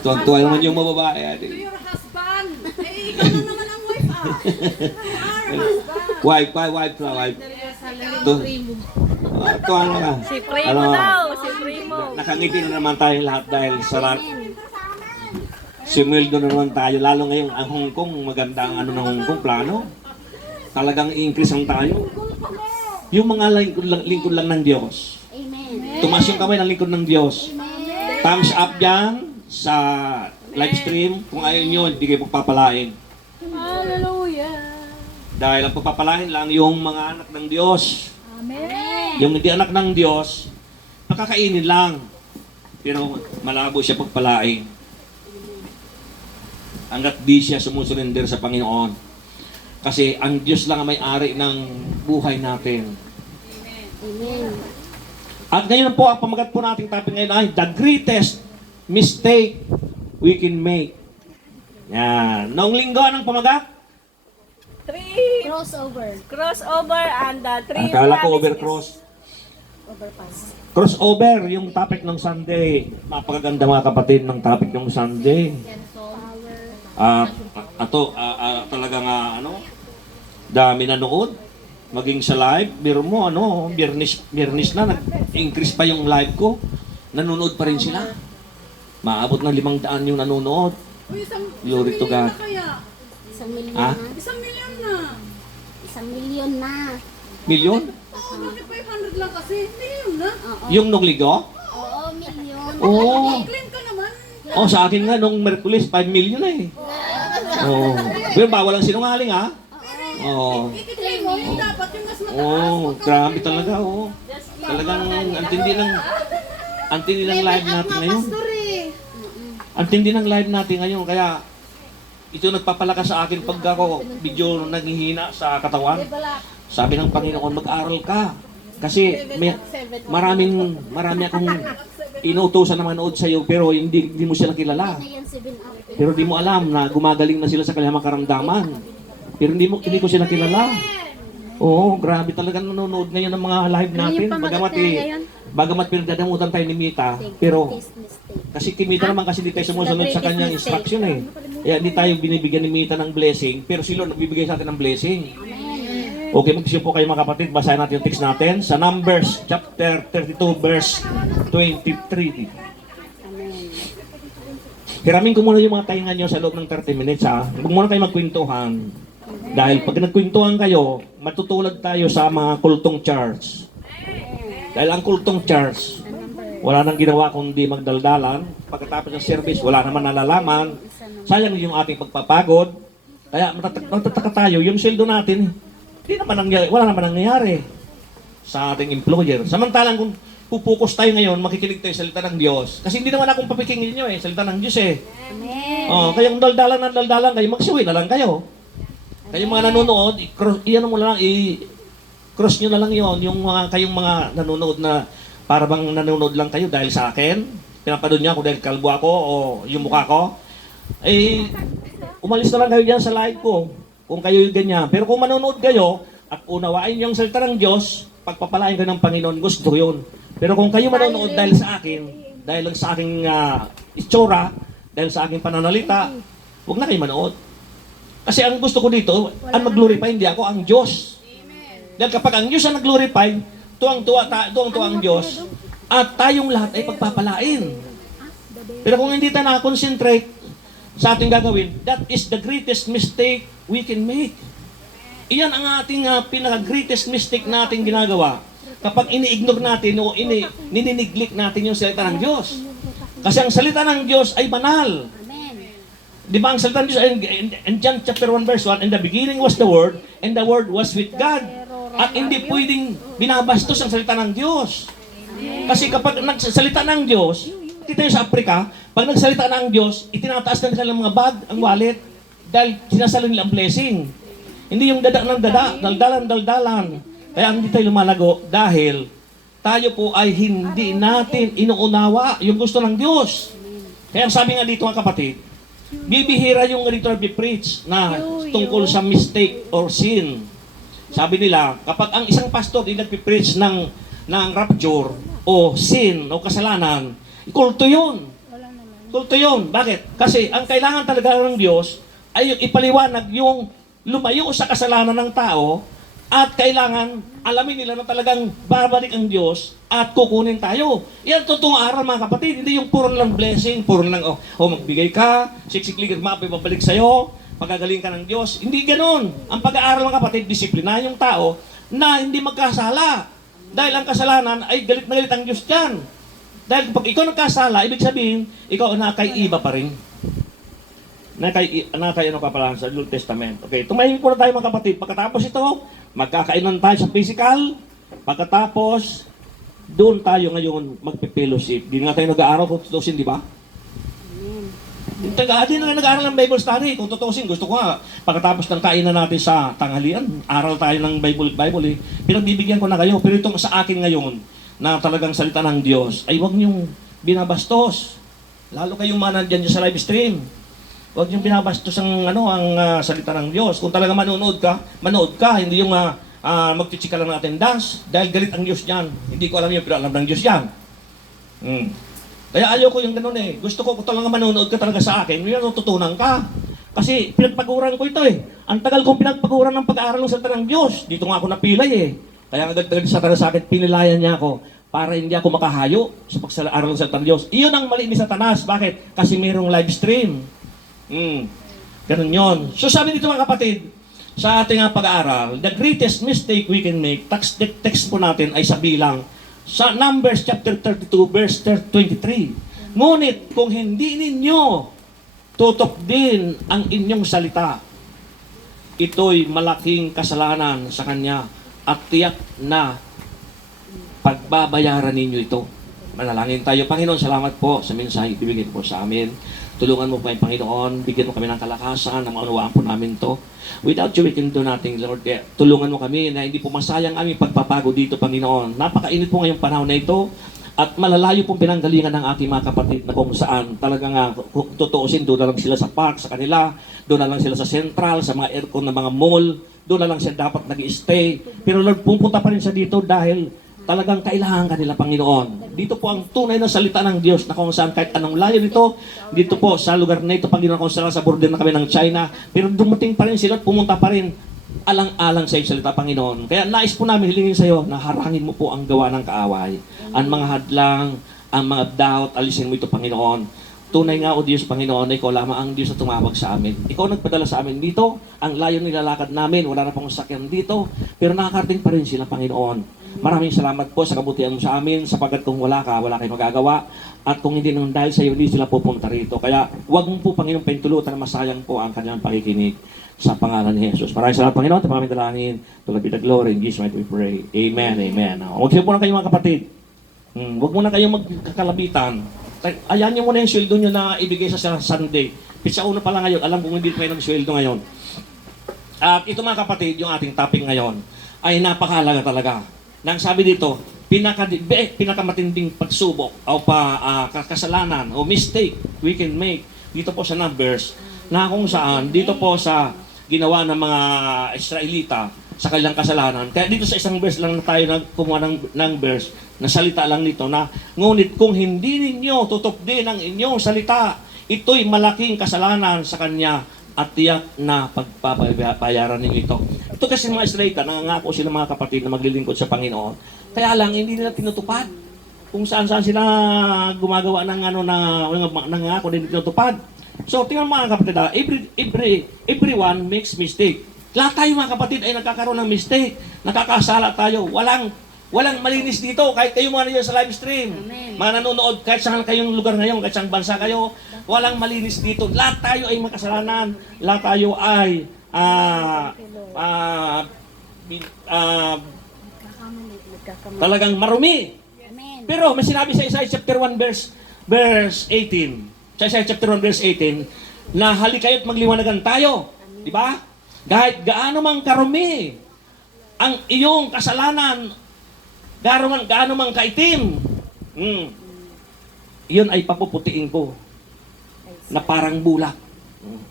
Tuwan-tuwa naman yung mababae. To your husband. Eh, ikaw na naman ang wife ah. Wife na wife. Ito. Tuwa na ka. Si Primo daw, si Primo. Nakangiti na naman tayo lahat dahil sarap. Sumildo na naman tayo. Lalo ngayon ang Hong Kong, maganda ang ano ng Hong Kong, plano. Talagang i-increase ang tayo. Yung mga lingkod lang ng Diyos. Tumas yung kamay ng lingkod ng Diyos. Thumbs up dyan sa live stream. Kung ayaw nyo, hindi kayo pagpapalain. Hallelujah. Dahil ang pagpapalain lang yung mga anak ng Diyos. Amen. Yung hindi anak ng Diyos, makakainin lang. Pero malabo siya pagpalain. Hanggat di siya sumusurrender sa Panginoon. Kasi ang Diyos lang ang may-ari ng buhay natin. Amen. At ngayon po, ang pamagat po nating topic ngayon ay the greatest mistake we can make. Yan. Noong linggo, anong pamagat? Three Crossover. crossover and three Akala ko realities. overcross. Overpass. Crossover, yung topic ng Sunday. Mapakaganda mga kapatid ng topic ng Sunday. Talagang dami nanood. Maging sa live, biro mo, Biyernes na, nag-increase pa yung live ko. Nanonood pa rin sila. Maabot ng 500 yung nanonood. Uy, Glory to God. na kaya. 1 million Ah? na. 1,000,000 na. 1 million na. Milyon? Oo, bakit 500 lang kasi? Million na. Oo. Yung nugligo? Oo, million. Oo. I-claim ka naman. Oh, sa akin nga, nung Merkulis, 5 million na eh. Oo. Pero bawal ang sinungaling ha? Oo. I-claim mo yung dapat yung mas mataas. Oo, grabe talaga, oo. Talagang ang tindi ng live natin ngayon. Ang tindi ng live natin ngayon, kaya ito nagpapalakas sa akin pag ako medyo naghihina sa katawan. Sabi ng Panginoon, mag-aral ka. Kasi marami akong inuutosan na manood sa iyo, pero hindi mo sila kilala. Ayan, 7 up. Pero di mo alam na gumagaling na sila sa kanilang karamdaman. Pero hindi ko sila kilala. Oo, grabe talaga nanonood ngayon ng mga live natin. Bagamat pinagdadamutan tayo ni Mita, pero kasi si Mita naman kasi hindi tayo sumusunod sa kanyang instruction eh. Kaya hindi tayo binibigyan ni Mita ng blessing, pero si Lord nagbibigay sa atin ng blessing. Okay, mag-isip po kayo mga kapatid, basahin natin yung text natin sa Numbers chapter 32 verse 23. Hiramin ko muna yung mga taingan nyo sa loob ng 30 minutes ha. Huwag muna kayo magkwentuhan. Dahil pag nagkwentuhan kayo, matutulad tayo sa mga kultong church. Dahil ang kultong church, wala nang ginawa kundi magdaldalan. Pagkatapos ng service, wala naman nalalaman. Sayang yung ating pagpapagod. Kaya matataka tayo, yung sweldo natin, wala naman nangyayari sa ating employer. Samantalang kung pupukus tayo ngayon, makikinig tayo sa salita ng Diyos. Kasi hindi naman akong papikingin nyo salita ng Diyos Amen. Oh, kayong daldalan kayo, magsiwi na lang kayo. Kayong mga nanonood, i-cross nyo na lang yon yung kayong mga nanonood na para bang nanonood lang kayo dahil sa akin, pinapanood niyo ako dahil kalbo ako o yung mukha ko, umalis na lang kayo dyan sa live ko kung kayo yung ganyan. Pero kung manonood kayo at unawain yung salita ng Diyos, pagpapalain kayo ng Panginoon, gusto yun. Pero kung kayo manonood dahil sa akin, dahil lang sa aking itsura, dahil sa aking pananalita, huwag na kayo manood. Kasi ang gusto ko dito, ang mag-glorify, hindi ako, ang Diyos. Dahil kapag ang Diyos ang nag-glorify, tuwang-tuwa ang Diyos, at tayong lahat ay pagpapalain. Pero kung hindi tayo nakakonsentrate sa ating gagawin, that is the greatest mistake we can make. Iyan ang ating pinaka-greatest mistake nating ginagawa. Kapag ini-ignore natin o ninineglect natin yung salita ng Diyos. Kasi ang salita ng Diyos ay banal. Di ba ang salita ng Diyos in John chapter 1 verse 1, in the beginning was the Word, and the Word was with God. At hindi pwedeng binabastos ang salita ng Diyos. Kasi kapag nagsalita ng Diyos, kita nyo sa Africa, pag nagsalita ng Diyos, itinataas na nila mga bag, ang wallet, dahil sinasala nila ang blessing. Hindi yung dada ng dada, daldalan. Kaya hindi tayo lumalago dahil tayo po ay hindi natin inuunawa yung gusto ng Diyos. Kaya sabi nga dito mga kapatid, bibihira yung return be preach na tungkol sa mistake or sin. Sabi nila, kapag ang isang pastor ay nagpipreach ng rapture o sin o kasalanan, kulto yun. Kulto yun. Bakit? Kasi ang kailangan talaga ng Diyos ay yung ipaliwanag yung lumayo sa kasalanan ng tao at kailangan alamin nila na talagang babalik ang Diyos at kukunin tayo. Yan totoong aral mga kapatid. Hindi yung puro lang blessing, puro lang, magbigay ka, siksikli ka, babalik sa'yo, pagagaling ka ng Diyos. Hindi ganun. Ang pag-aaral mga kapatid, disiplina yung tao na hindi magkasala. Dahil ang kasalanan ay galit na galit ang Diyos dyan. Dahil pag ikaw nagkasala, ibig sabihin, ikaw nakay-iba pa rin. Nakay ano pa pala sa Old Testament. Okay, tumahimik muna tayo mga kapatid. Pagkatapos ito, magkakainan tayo sa physical. Pagkatapos, doon tayo ngayon magpe-fellowship. Di nga tayo nag-aaral kung tutusin, di ba? Di na nag-aaral ng Bible study. Kung tutusin, gusto ko nga, pagkatapos ng kainan natin sa tanghalian, aral tayo ng Bible eh. Pinagbibigyan ko na kayo. Pero itong sa akin ngayon, na talagang salita ng Diyos, ay huwag niyong binabastos. Lalo kayong manandyan dyan sa live stream. Huwag niyong binabastos ang salita ng Diyos. Kung talaga manood ka, hindi yung magchichika lang ng attendance, dahil galit ang Diyos yan. Hindi ko alam yun, pero alam ng Diyos yan. Kaya ayaw ko yung ganun eh. Gusto ko kung talaga manonood ka talaga sa akin, may natutunan ka. Kasi pinagpaguran ko ito eh. Ang tagal kong pinagpaguran ng pag-aaral ng salita ng Diyos. Dito nga ako napilay eh. Kaya nga dagdag sa akin, pinilayan niya ako para hindi ako makahayo sa pag-aaral ng salita ng Diyos. Iyon ang mali ni Satanas. Bakit? Kasi mayroong live stream. Ganun yon. So sabi dito mga kapatid, sa ating pag-aaral, the greatest mistake we can make, text po natin ay sa bilang, sa Numbers chapter 32, verse 23. Ngunit kung hindi ninyo tutok din ang inyong salita, ito'y malaking kasalanan sa Kanya at tiyak na pagbabayaran ninyo ito. Manalangin tayo. Panginoon, salamat po sa mensahe ibibigay po sa amin. Tulungan mo po yung Panginoon, bigyan mo kami ng kalakasan na maunawaan po namin to. Without you, we can do nothing, Lord. Tulungan mo kami na hindi po masayang aming pagpapago dito, Panginoon. Napakainit po ngayong panahon na ito at malalayo pong pinanggalingan ng ating mga kapatid na kung saan talagang tutuusin, doon na lang sila sa park, sa kanila, doon na lang sila sa central, sa mga aircon ng mga mall, doon na lang sila dapat nag-stay. Pero Lord, pupunta pa rin siya dito dahil talagang kailangan kanila, Panginoon. Dito po ang tunay na salita ng Diyos na kung saan kahit anong layo nito, dito po sa lugar na ito, Panginoon, kung saan sa border na kami ng China, pero dumating pa rin sila at pumunta pa rin alang-alang sa iyong salita, Panginoon. Kaya nais po namin hilingin sa iyo na harangin mo po ang gawa ng kaaway. Ang mga hadlang, ang mga doubt, alisin mo ito, Panginoon. Tunay nga, O Diyos, Panginoon, na ikaw lamang ang Diyos na tumawag sa amin. Ikaw nagpadala sa amin dito. Ang layo nilalakad namin, wala na pong sakyan dito. Pero nakakarating pa rin sila, Panginoon. Maraming salamat po sa kabutihan mo sa amin, sapagkat kung wala ka, wala kayong magagawa. At kung hindi nang dahil sa iyo, hindi sila pupunta rito. Kaya huwag mo po, Panginoon, pahintulutan na masayang po ang kanyang pakikinig sa pangalan ni Jesus. Maraming salamat, Panginoon. Maraming dalangin. To God be the glory. In Jesus' might we pray. Amen. Amen. Huwag siya po na kayo mga kapatid. Huwag muna kayong magkakalabitan. Ayan nyo muna yung sweldo nyo na ibigay sa Sunday. Pizza una pa lang ngayon. Alam kong hindi pa yung sweldo ngayon. At ito mga kapatid, yung ating topic ngayon ay napakahalaga talaga. Nang sabi dito, pinakamatinding pagsubok o kasalanan o mistake we can make dito po sa Numbers na kung saan dito po sa ginawa ng mga Israelita sa kanilang kasalanan. Kaya dito sa isang verse lang na tayo kumuha ng verse na salita lang nito na ngunit kung hindi ninyo tutok din ang inyong salita, ito'y malaking kasalanan sa Kanya at tiyak na pagpapayaran ninyo ito. Ito kasi mga Israelita, nangangako sila mga kapatid na maglilingkod sa Panginoon. Kaya lang, hindi nila tinutupad. Kung saan-saan sila gumagawa ng nangangako, hindi tinutupad. So, tingnan mga kapatid, everyone makes mistake. Lahat tayo mga kapatid ay nagkakaroon ng mistake. Nakakasala tayo. Walang malinis dito, kahit kayo mga nandiyan sa live stream. Amen. Mga nanonood, kahit saan kayong lugar ngayon, kahit saan bansa kayo, walang malinis dito. Lahat tayo ay makasalanan. Lahat tayo ay talagang marumi. Amen. Pero may sinabi sa Isaiah chapter 1 verse 18. Sa Isaiah chapter 1 verse 18, na halikayo't magliwanagan tayo. Di ba? Kahit gaano mang karumi ang iyong kasalanan, gaano mang kaitim, iyon ay papuputiin ko na parang bulak.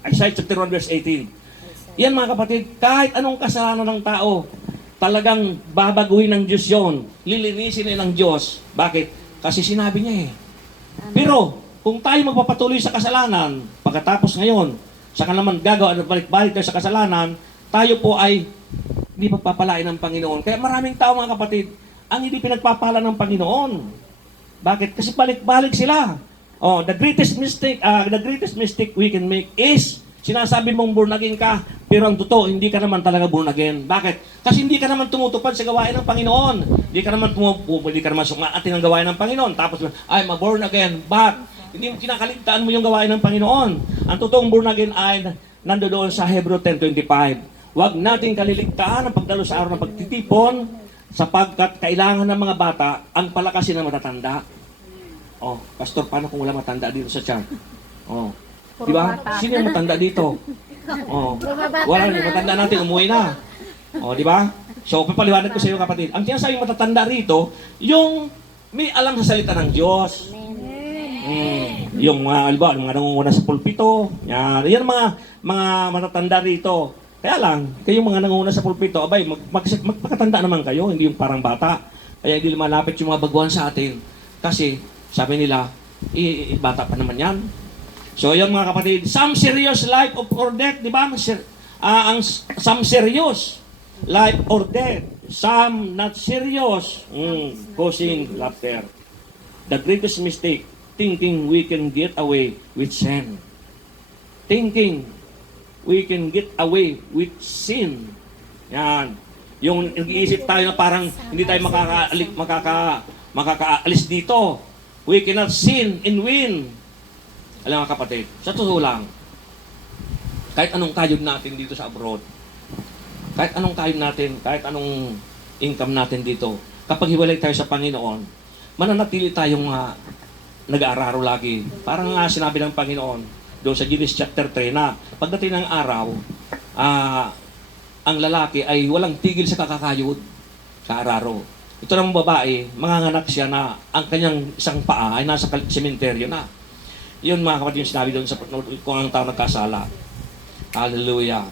Isaiah chapter 1 verse 18. Yan mga kapatid, kahit anong kasalanan ng tao, talagang babaguhin ng Diyos yon. Lilinisin ng Diyos. Bakit? Kasi sinabi niya eh. Pero, kung tayo magpapatuloy sa kasalanan, pagkatapos ngayon, saka naman gagawa at balik-balik tayo sa kasalanan, tayo po ay hindi pagpapalain ng Panginoon. Kaya maraming tao mga kapatid, ang hindi pinagpapala ng Panginoon. Bakit? Kasi balik-balik sila. Oh, the greatest mistake we can make is sinasabi mong born again ka, pero ang totoo, hindi ka naman talaga born again. Bakit? Kasi hindi ka naman tumutupad sa gawain ng Panginoon. Hindi ka naman sumaatin ang gawain ng Panginoon. Tapos, I'm a born again, but hindi mo kinakaligtaan mo yung gawain ng Panginoon. Ang totoong born again ay nandoon sa Hebrew 10:25. Huwag nating kaliligtaan ang pagdalo sa araw ng pagtitipon, sapagkat kailangan ng mga bata ang palakasin ng matatanda. Oh, pastor, paano kung wala matanda dito sa church? Oh. Di ba? Sino yung matanda dito? Oh. Wala na, matanda natin, umuwi na. Oh, di ba? So, papaliwanag ko sa iyo kapatid. Ang sinasabing matatanda rito, yung may alam sa salita ng Diyos. Yung mga, alba, yung mga nangunguna sa pulpito. Yan mga matatanda rito. Kaya lang, kayong mga nangunguna sa pulpito, abay, magpakatanda naman kayo, hindi yung parang bata. Kaya hindi malapit yung mga baguhan sa atin. Kasi, sabi nila, bata pa naman yan. So, yun mga kapatid, some serious life or death, di ba? Some serious life or death. Some not serious, causing laughter. The greatest mistake, thinking we can get away with sin. Thinking we can get away with sin. Yan. Yung nag-iisip tayo na parang hindi tayo makakaalis dito. We cannot sin and win. Alam mga kapatid, sa totoo lang, kahit anong kayod natin dito sa abroad, kahit anong kayod natin, kahit anong income natin dito, kapag hiwalay tayo sa Panginoon, mananatili tayong nag-aararo lagi. Parang sinabi ng Panginoon doon sa Genesis chapter 3 na pagdating ng araw, ang lalaki ay walang tigil sa kakakayod sa araro. Ito namang babae, manganganak siya na ang kanyang isang paa ay nasa sementeryo na. Yun mga kapatid yung sinabi doon sa kung ang tao nagkasala. Hallelujah.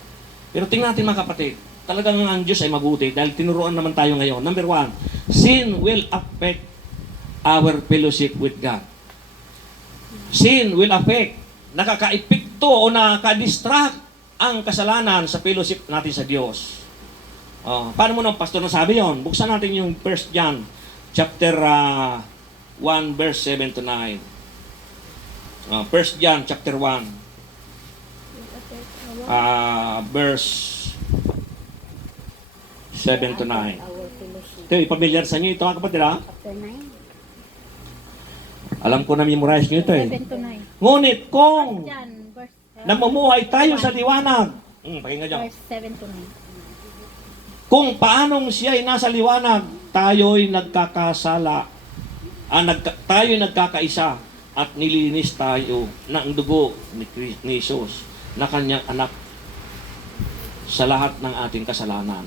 Pero tingnan natin mga kapatid, talagang ang Diyos ay mabuti dahil tinuruan naman tayo ngayon. Number 1, sin will affect our fellowship with God. Sin will affect, nakaka-epekto o nakaka-distract ang kasalanan sa fellowship natin sa Diyos. Paano mo nang pastor nasabi yon? Buksan natin yung 1 John chapter 1 verse 7 to 9. 1 John chapter 1 verse 7 to 9. Ito, ipamilyar sa inyo ito mga kapatid ha? Chapter 9. Alam ko na memorize nyo ito eh. 7 to 9. Ngunit kung Yan, verse namumuhay tayo sa liwanag, pakinggan nyo. verse 7 to 9. Kung paanong siya ay nasa liwanag, tayo'y nagkakasala, tayo'y nagkakaisa, at nilinis tayo ng dugo ni Jesus na kanyang anak sa lahat ng ating kasalanan.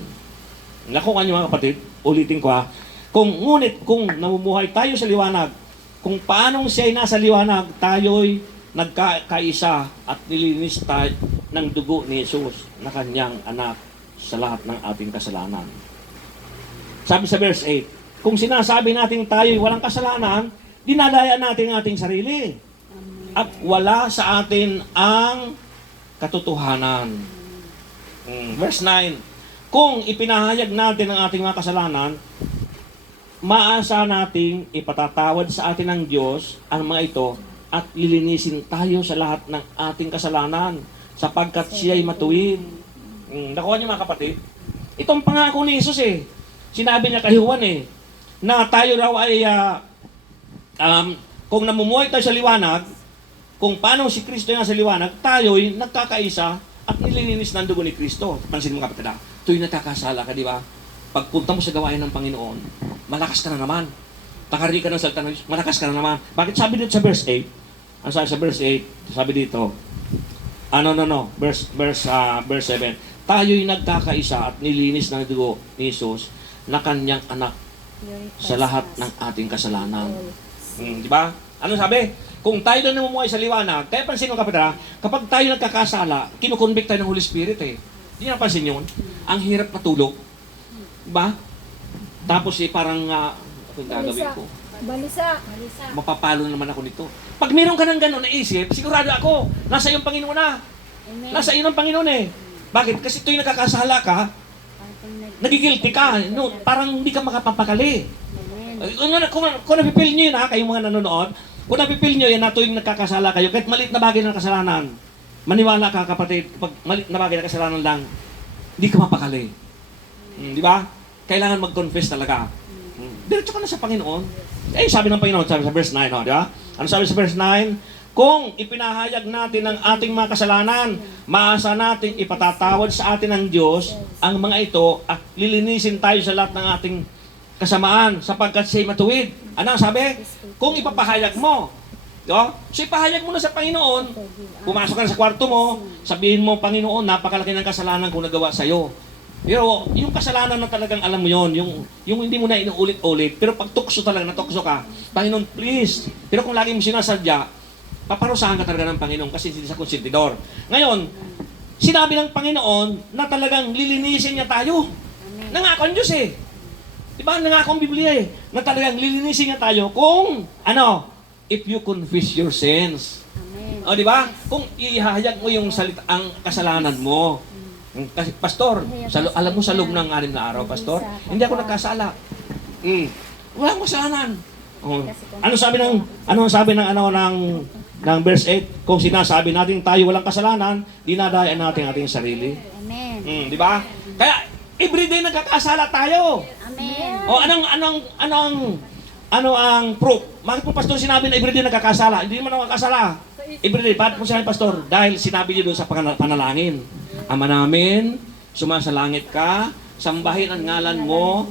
Nakuha niyo mga kapatid, ulitin ko ha. Ngunit kung namumuhay tayo sa liwanag, kung paanong siya ay nasa liwanag, tayo'y nagkakaisa at nilinis tayo ng dugo ni Jesus na kanyang anak sa lahat ng ating kasalanan. Sabi sa verse 8, kung sinasabi natin tayo'y walang kasalanan, dinadaya natin ang ating sarili. At wala sa atin ang katotohanan. Verse 9, kung ipinahayag natin ang ating mga kasalanan, maasa nating ipatatawad sa atin ng Diyos ang mga ito at lilinisin tayo sa lahat ng ating kasalanan sapagkat siya'y matuwid. Nakuha niyo mga kapatid? Itong pangako ni Jesus eh. Sinabi niya kay Juan eh, na tayo raw ay kung namumuhay tayo sa liwanag, kung paano si Kristo yung nasa liwanag, tayo'y nagkakaisa at nililinis ng dugo ni Kristo. Pansin mo kapatid, tuwing nagkakasala ka, di ba? Pagpunta mo sa gawain ng Panginoon, malakas ka na naman. Takari ka ng salita ng Diyos, malakas ka na naman. Bakit sabi dito sa verse 8? Ang sabi sa verse 8, sabi dito, verse 7, tayo'y nagkakaisa at nilinis ng dugo ni Jesus na kanyang anak sa lahat ng ating kasalanan. Di ba? Ano sabi? Kung tayo na namumuhay sa liwanag, kaya pansin mo kapatid, kapag tayo nagkakasala, kinukonvict tayo ng Holy Spirit eh. Hindi na pansin yun? Ang hirap matulog. Di ba? Tapos parang, ano gagawin ko? Balisa. Mapapalo naman ako nito. Pag meron ka ng gano'n na isip, sigurado ako, nasa iyong Panginoon na. Amen. Nasa iyo ng Panginoon eh. Bakit? Kasi tuwing nakakasala ka, nagigilty ka. No, parang hindi ka makapapakali. Amen. Kung napipil nyo yun ha, kayong mga nanonood, kung napipil nyo yun na tuwing nagkakasala kayo, kahit maliit na bagay ng kasalanan, maniwala ka kapatid, pag maliit na bagay ng kasalanan lang, hindi ka mapakali. Di ba? Kailangan mag-confess talaga. Diretso ka na sa Panginoon. Eh, sabi ng Panginoon, sabi sa verse 9, di ba? Ano sabi sa verse 9? Kung ipinahayag natin ang ating mga kasalanan, maasa nating ipatatawad sa atin ng Diyos ang mga ito at lilinisin tayo sa lahat ng ating kasamaan sapagkat siya'y matuwid. Ano ang sabi? Kung ipapahayag mo. Diba? So ipahayag mo na sa Panginoon, pumasok ka na sa kwarto mo, sabihin mo, Panginoon, napakalaki ng kasalanan kung nagawa sa'yo. Pero yung kasalanan na talagang alam mo yon, yung hindi mo na inuulit-ulit, pero pag tukso talaga, natukso ka, Panginoon, please. Pero kung lagi mo sinasadya, paparusahan ka talaga ng Panginoon kasi hindi sa konsentidor. Ngayon, sinabi ng Panginoon na talagang lilinisin niya tayo. Nangako ang Diyos eh. Diba? Nangako ang Biblia eh. Na talagang lilinisin niya tayo kung, if you confess your sins. Amen. O, di ba? Kung ihahayag mo yung salita, ang kasalanan mo. Kasi, Pastor, alam mo sa loob ng 6 na araw, Pastor, hindi ako nagkasala. Wala akong kasalanan. Oh. Ano sabi ng verse 8? Kung sinasabi natin tayo walang kasalanan, dinadayaan natin ating sarili. Amen. Di ba? Kaya, everyday nagkakasala tayo. Amen. O, ano ang proof? Bakit mo, Pastor, sinabi na everyday nagkakasala? Hindi mo nakakasala. Everyday, bakit mo sinabi, Pastor? Dahil sinabi niyo doon sa panalangin. Ama namin, sumasalangit ka, sambahin ang ngalan mo.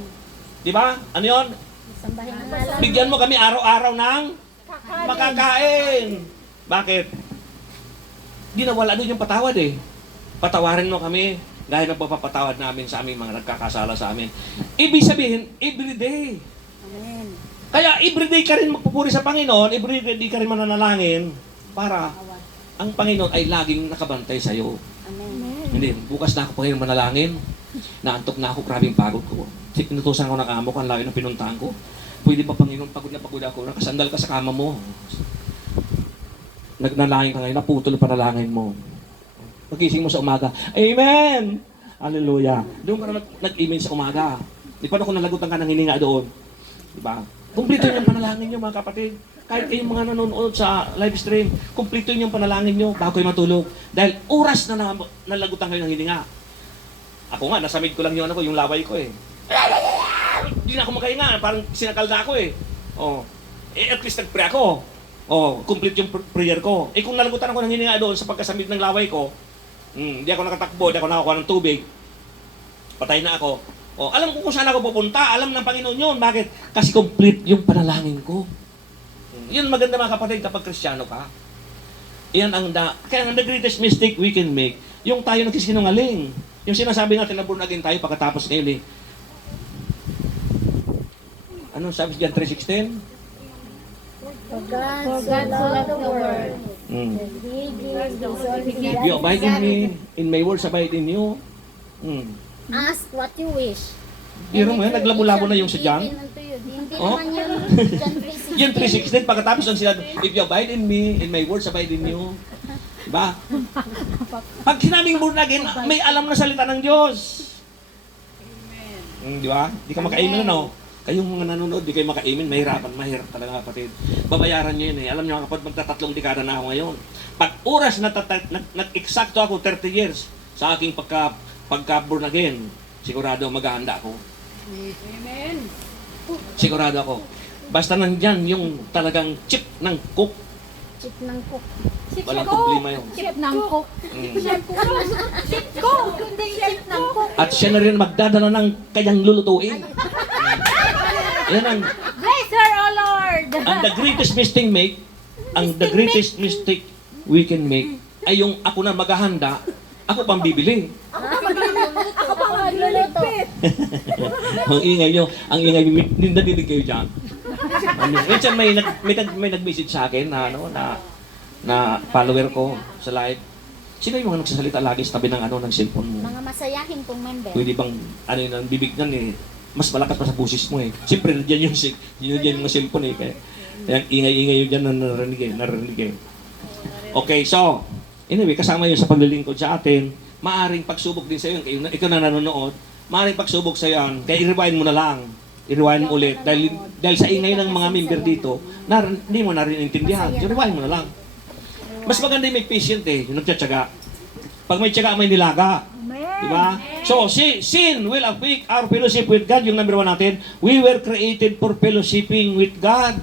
Di ba? Ano yun? Sambahin ang ngalan. Bigyan mo kami araw-araw ng makakain. Bakit? Di nawala doon yung patawad eh. Patawarin mo kami dahil nagpapatawad namin sa aming mga nagkakasala sa amin. Ibig sabihin, everyday. Amen. Kaya everyday ka rin magpupuri sa Panginoon, everyday ka rin mananalangin para ang Panginoon ay laging nakabantay sa iyo. Amen. Hindi, bukas na ako Panginoon manalangin. Naantok na ako, grabing pagod ko. Tinutusan ko ng amo ko, ang layo ng pinuntahan ko. Pwede ba Panginoon, pagod na pagod ako, nakasandal ka sa kama mo. Nagnalangin ka ngayon, naputol ang panalangin mo. Pagising mo sa umaga, Amen! Hallelujah. Doon ka na nag-amen sa umaga. Di pa kung nalagutan ka ng hininga doon. Di ba? Kumplito yung panalangin nyo mga kapatid. Kahit kayong mga nanonood sa live stream, kumplito yung panalangin nyo bago kayo matulog. Dahil oras na nalagutan kayo ng hininga. Ako nga, nasamid ko lang yung yung laway ko eh. Hindi na ako makahinga, parang sinakal na ako eh. Oh. At least nag-pray ako. Oh, complete yung prayer ko. Eh kung nalagutan ako ng hininga doon sa pagkasamid ng laway ko, hindi ako nakatakbo, hindi ako nakakuha ng tubig, patay na ako. Oh, alam ko kung saan ako pupunta, alam ng Panginoon yun. Bakit? Kasi complete yung panalangin ko. Yun maganda mga kapatid kapag Kristiyano ka. Yan kaya ang the greatest mistake we can make, yung tayo nagsisinungaling. Yung sinasabi natin na born again tayo pagkatapos ngayon eh. Ano sabi sa John 3:16? For God so loved the world. He gave His only If you abide in me, in my words abide in you. Ask what you wish. Biro mo yan, naglabo-labo na yung sa John. Hindi Oh? naman yun. John 3:16. Yan 3:16, pagkatapos ang sinabi, if you abide in me, in my words abide in you. Diba? Pag sinabing born again, may alam na salita ng Diyos. Di ba? Di ka maka-amen ano? Kayong mga nanonood, di kayo maka-amen, mahirap talaga kapatid. Babayaran nyo yun eh. Alam nyo kapatid, magtatatlong dekada na ako ngayon. Pag oras na nag-eksakto ako 30 years sa aking pagka-born again, sigurado maghahanda ako. Amen. Sigurado ako. Basta nandyan yung talagang chip ng cook, Chip ng cook. walang problema yun. Chip ng cook. Chip ko. Hindi chip ng cook. At siya na rin magdadala ng kanyang lulutuin. Yan ang Bless her, O Lord! the greatest mistake we can make ay yung ako na maghahanda, ako pang bibili. Ako pa magluluto. Ang ingay nyo, nadidig kayo dyan. Minsan may nag-message sa akin na follower ko sa live. Sino yung mga nagsasalita lagi sa tabi ng ng cellphone mo? Mga masayahin kong member. Pwede bang, yung bibig nan eh, mas malakas pa sa busis mo eh. Siyempre, nandiyan yung mga cellphone eh. Kaya ingay-ingay yun dyan na narinig eh. Okay, so, anyway, kasama yun sa paglilingkod sa atin, maaring pagsubok din sa iyo, ikaw na nanonood, maaring pagsubok sa iyo yan, kaya i-rewind mo na lang. I-rewind mo ulit. Dahil sa ingay ng mga member dito, hindi mo na rin intindihan. I-rewind mo na lang. Mas maganda yung may patient eh, yung nagtsatsaga. Pag may tsaga, may nilaga. Diba? So, sin will affect our fellowship with God. Yung number 1 natin, we were created for fellowshipping with God.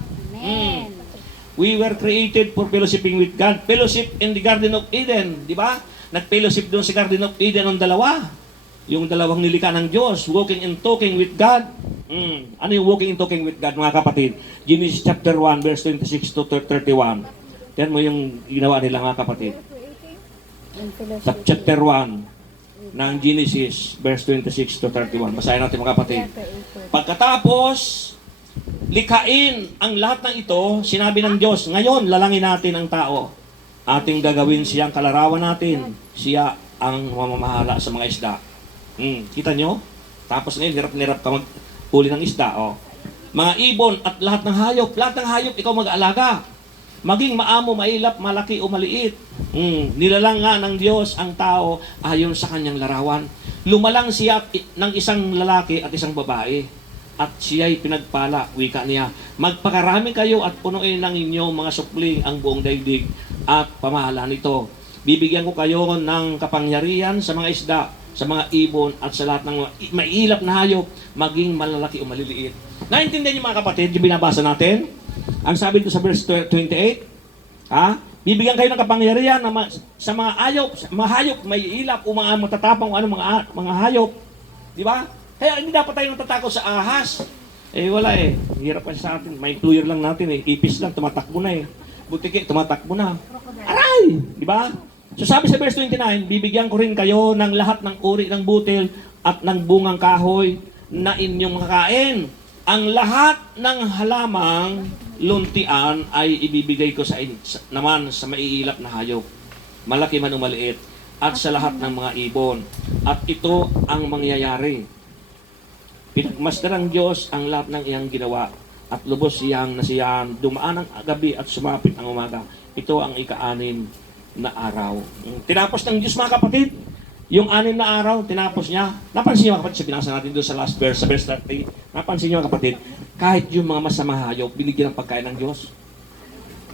We were created for fellowshipping with God. Fellowship in the Garden of Eden. Diba? Nag-fellowship doon sa Garden of Eden ng dalawa. Yung dalawang nilikha ng Diyos, walking and talking with God. Ano yung walking and talking with God, mga kapatid? Genesis chapter 1, verse 26 to 31. Yan mo yung ginawa nila, mga kapatid. Sa chapter 1 ng Genesis, verse 26 to 31. Basahin natin, mga kapatid. Pagkatapos, likhain ang lahat ng ito, sinabi ng Diyos, ngayon, lalangin natin ang tao. Ating gagawin siyang kalarawan natin. Siya ang mamamahala sa mga isda. Kita nyo? Tapos ngayon, hirap-hirap ka maghuli ng isda. Oh. Mga ibon at lahat ng hayop. Lahat ng hayop, ikaw mag-aalaga. Maging maamo, mailap, malaki o maliit. Nilalang nga ng Diyos ang tao ayon sa kanyang larawan. Lumalang siya ng isang lalaki at isang babae. At siya'y pinagpala, wika niya. Magpakarami kayo at punuin ng inyong mga supling ang buong daigdig at pamahalaan nito. Bibigyan ko kayo ng kapangyarihan sa mga isda, sa mga ibon at sa lahat ng mailap na hayop, maging malalaki o maliliit. Naintindihan niyo, mga kapatid, yung binabasa natin? Ang sabi dito sa verse 28, bibigyan kayo ng kapangyarihan sa mga hayop, may ilap o mga matatapang mga hayop. Di ba? Kaya hindi dapat tayo natatakot sa ahas. Wala eh. Hirap kasi sa atin. May clear lang natin eh. Ipis lang, tumatakbo na eh. Butiki, tumatakbo na. Aray! Di ba? So sabi sa verse 29, bibigyan ko rin kayo ng lahat ng uri ng butil at ng bungang kahoy na inyong makakain. Ang lahat ng halamang luntian ay ibibigay ko naman sa maiilap na hayop, malaki man o maliit, at sa lahat ng mga ibon. At ito ang mangyayari. Pinagmasdan ng Diyos ang lahat ng iyang ginawa, at lubos siyang nasiyahan, dumaan ang gabi at sumapit ang umaga. Ito ang ika-6 na araw. Tinapos ng Diyos, mga kapatid. Yung 6 na araw, tinapos niya. Napansin niyo, mga kapatid, sa binasa natin doon sa last verse, sa verse 30. Napansin niyo, mga kapatid, kahit yung mga masama hayop, binigyan ng pagkain ng Diyos.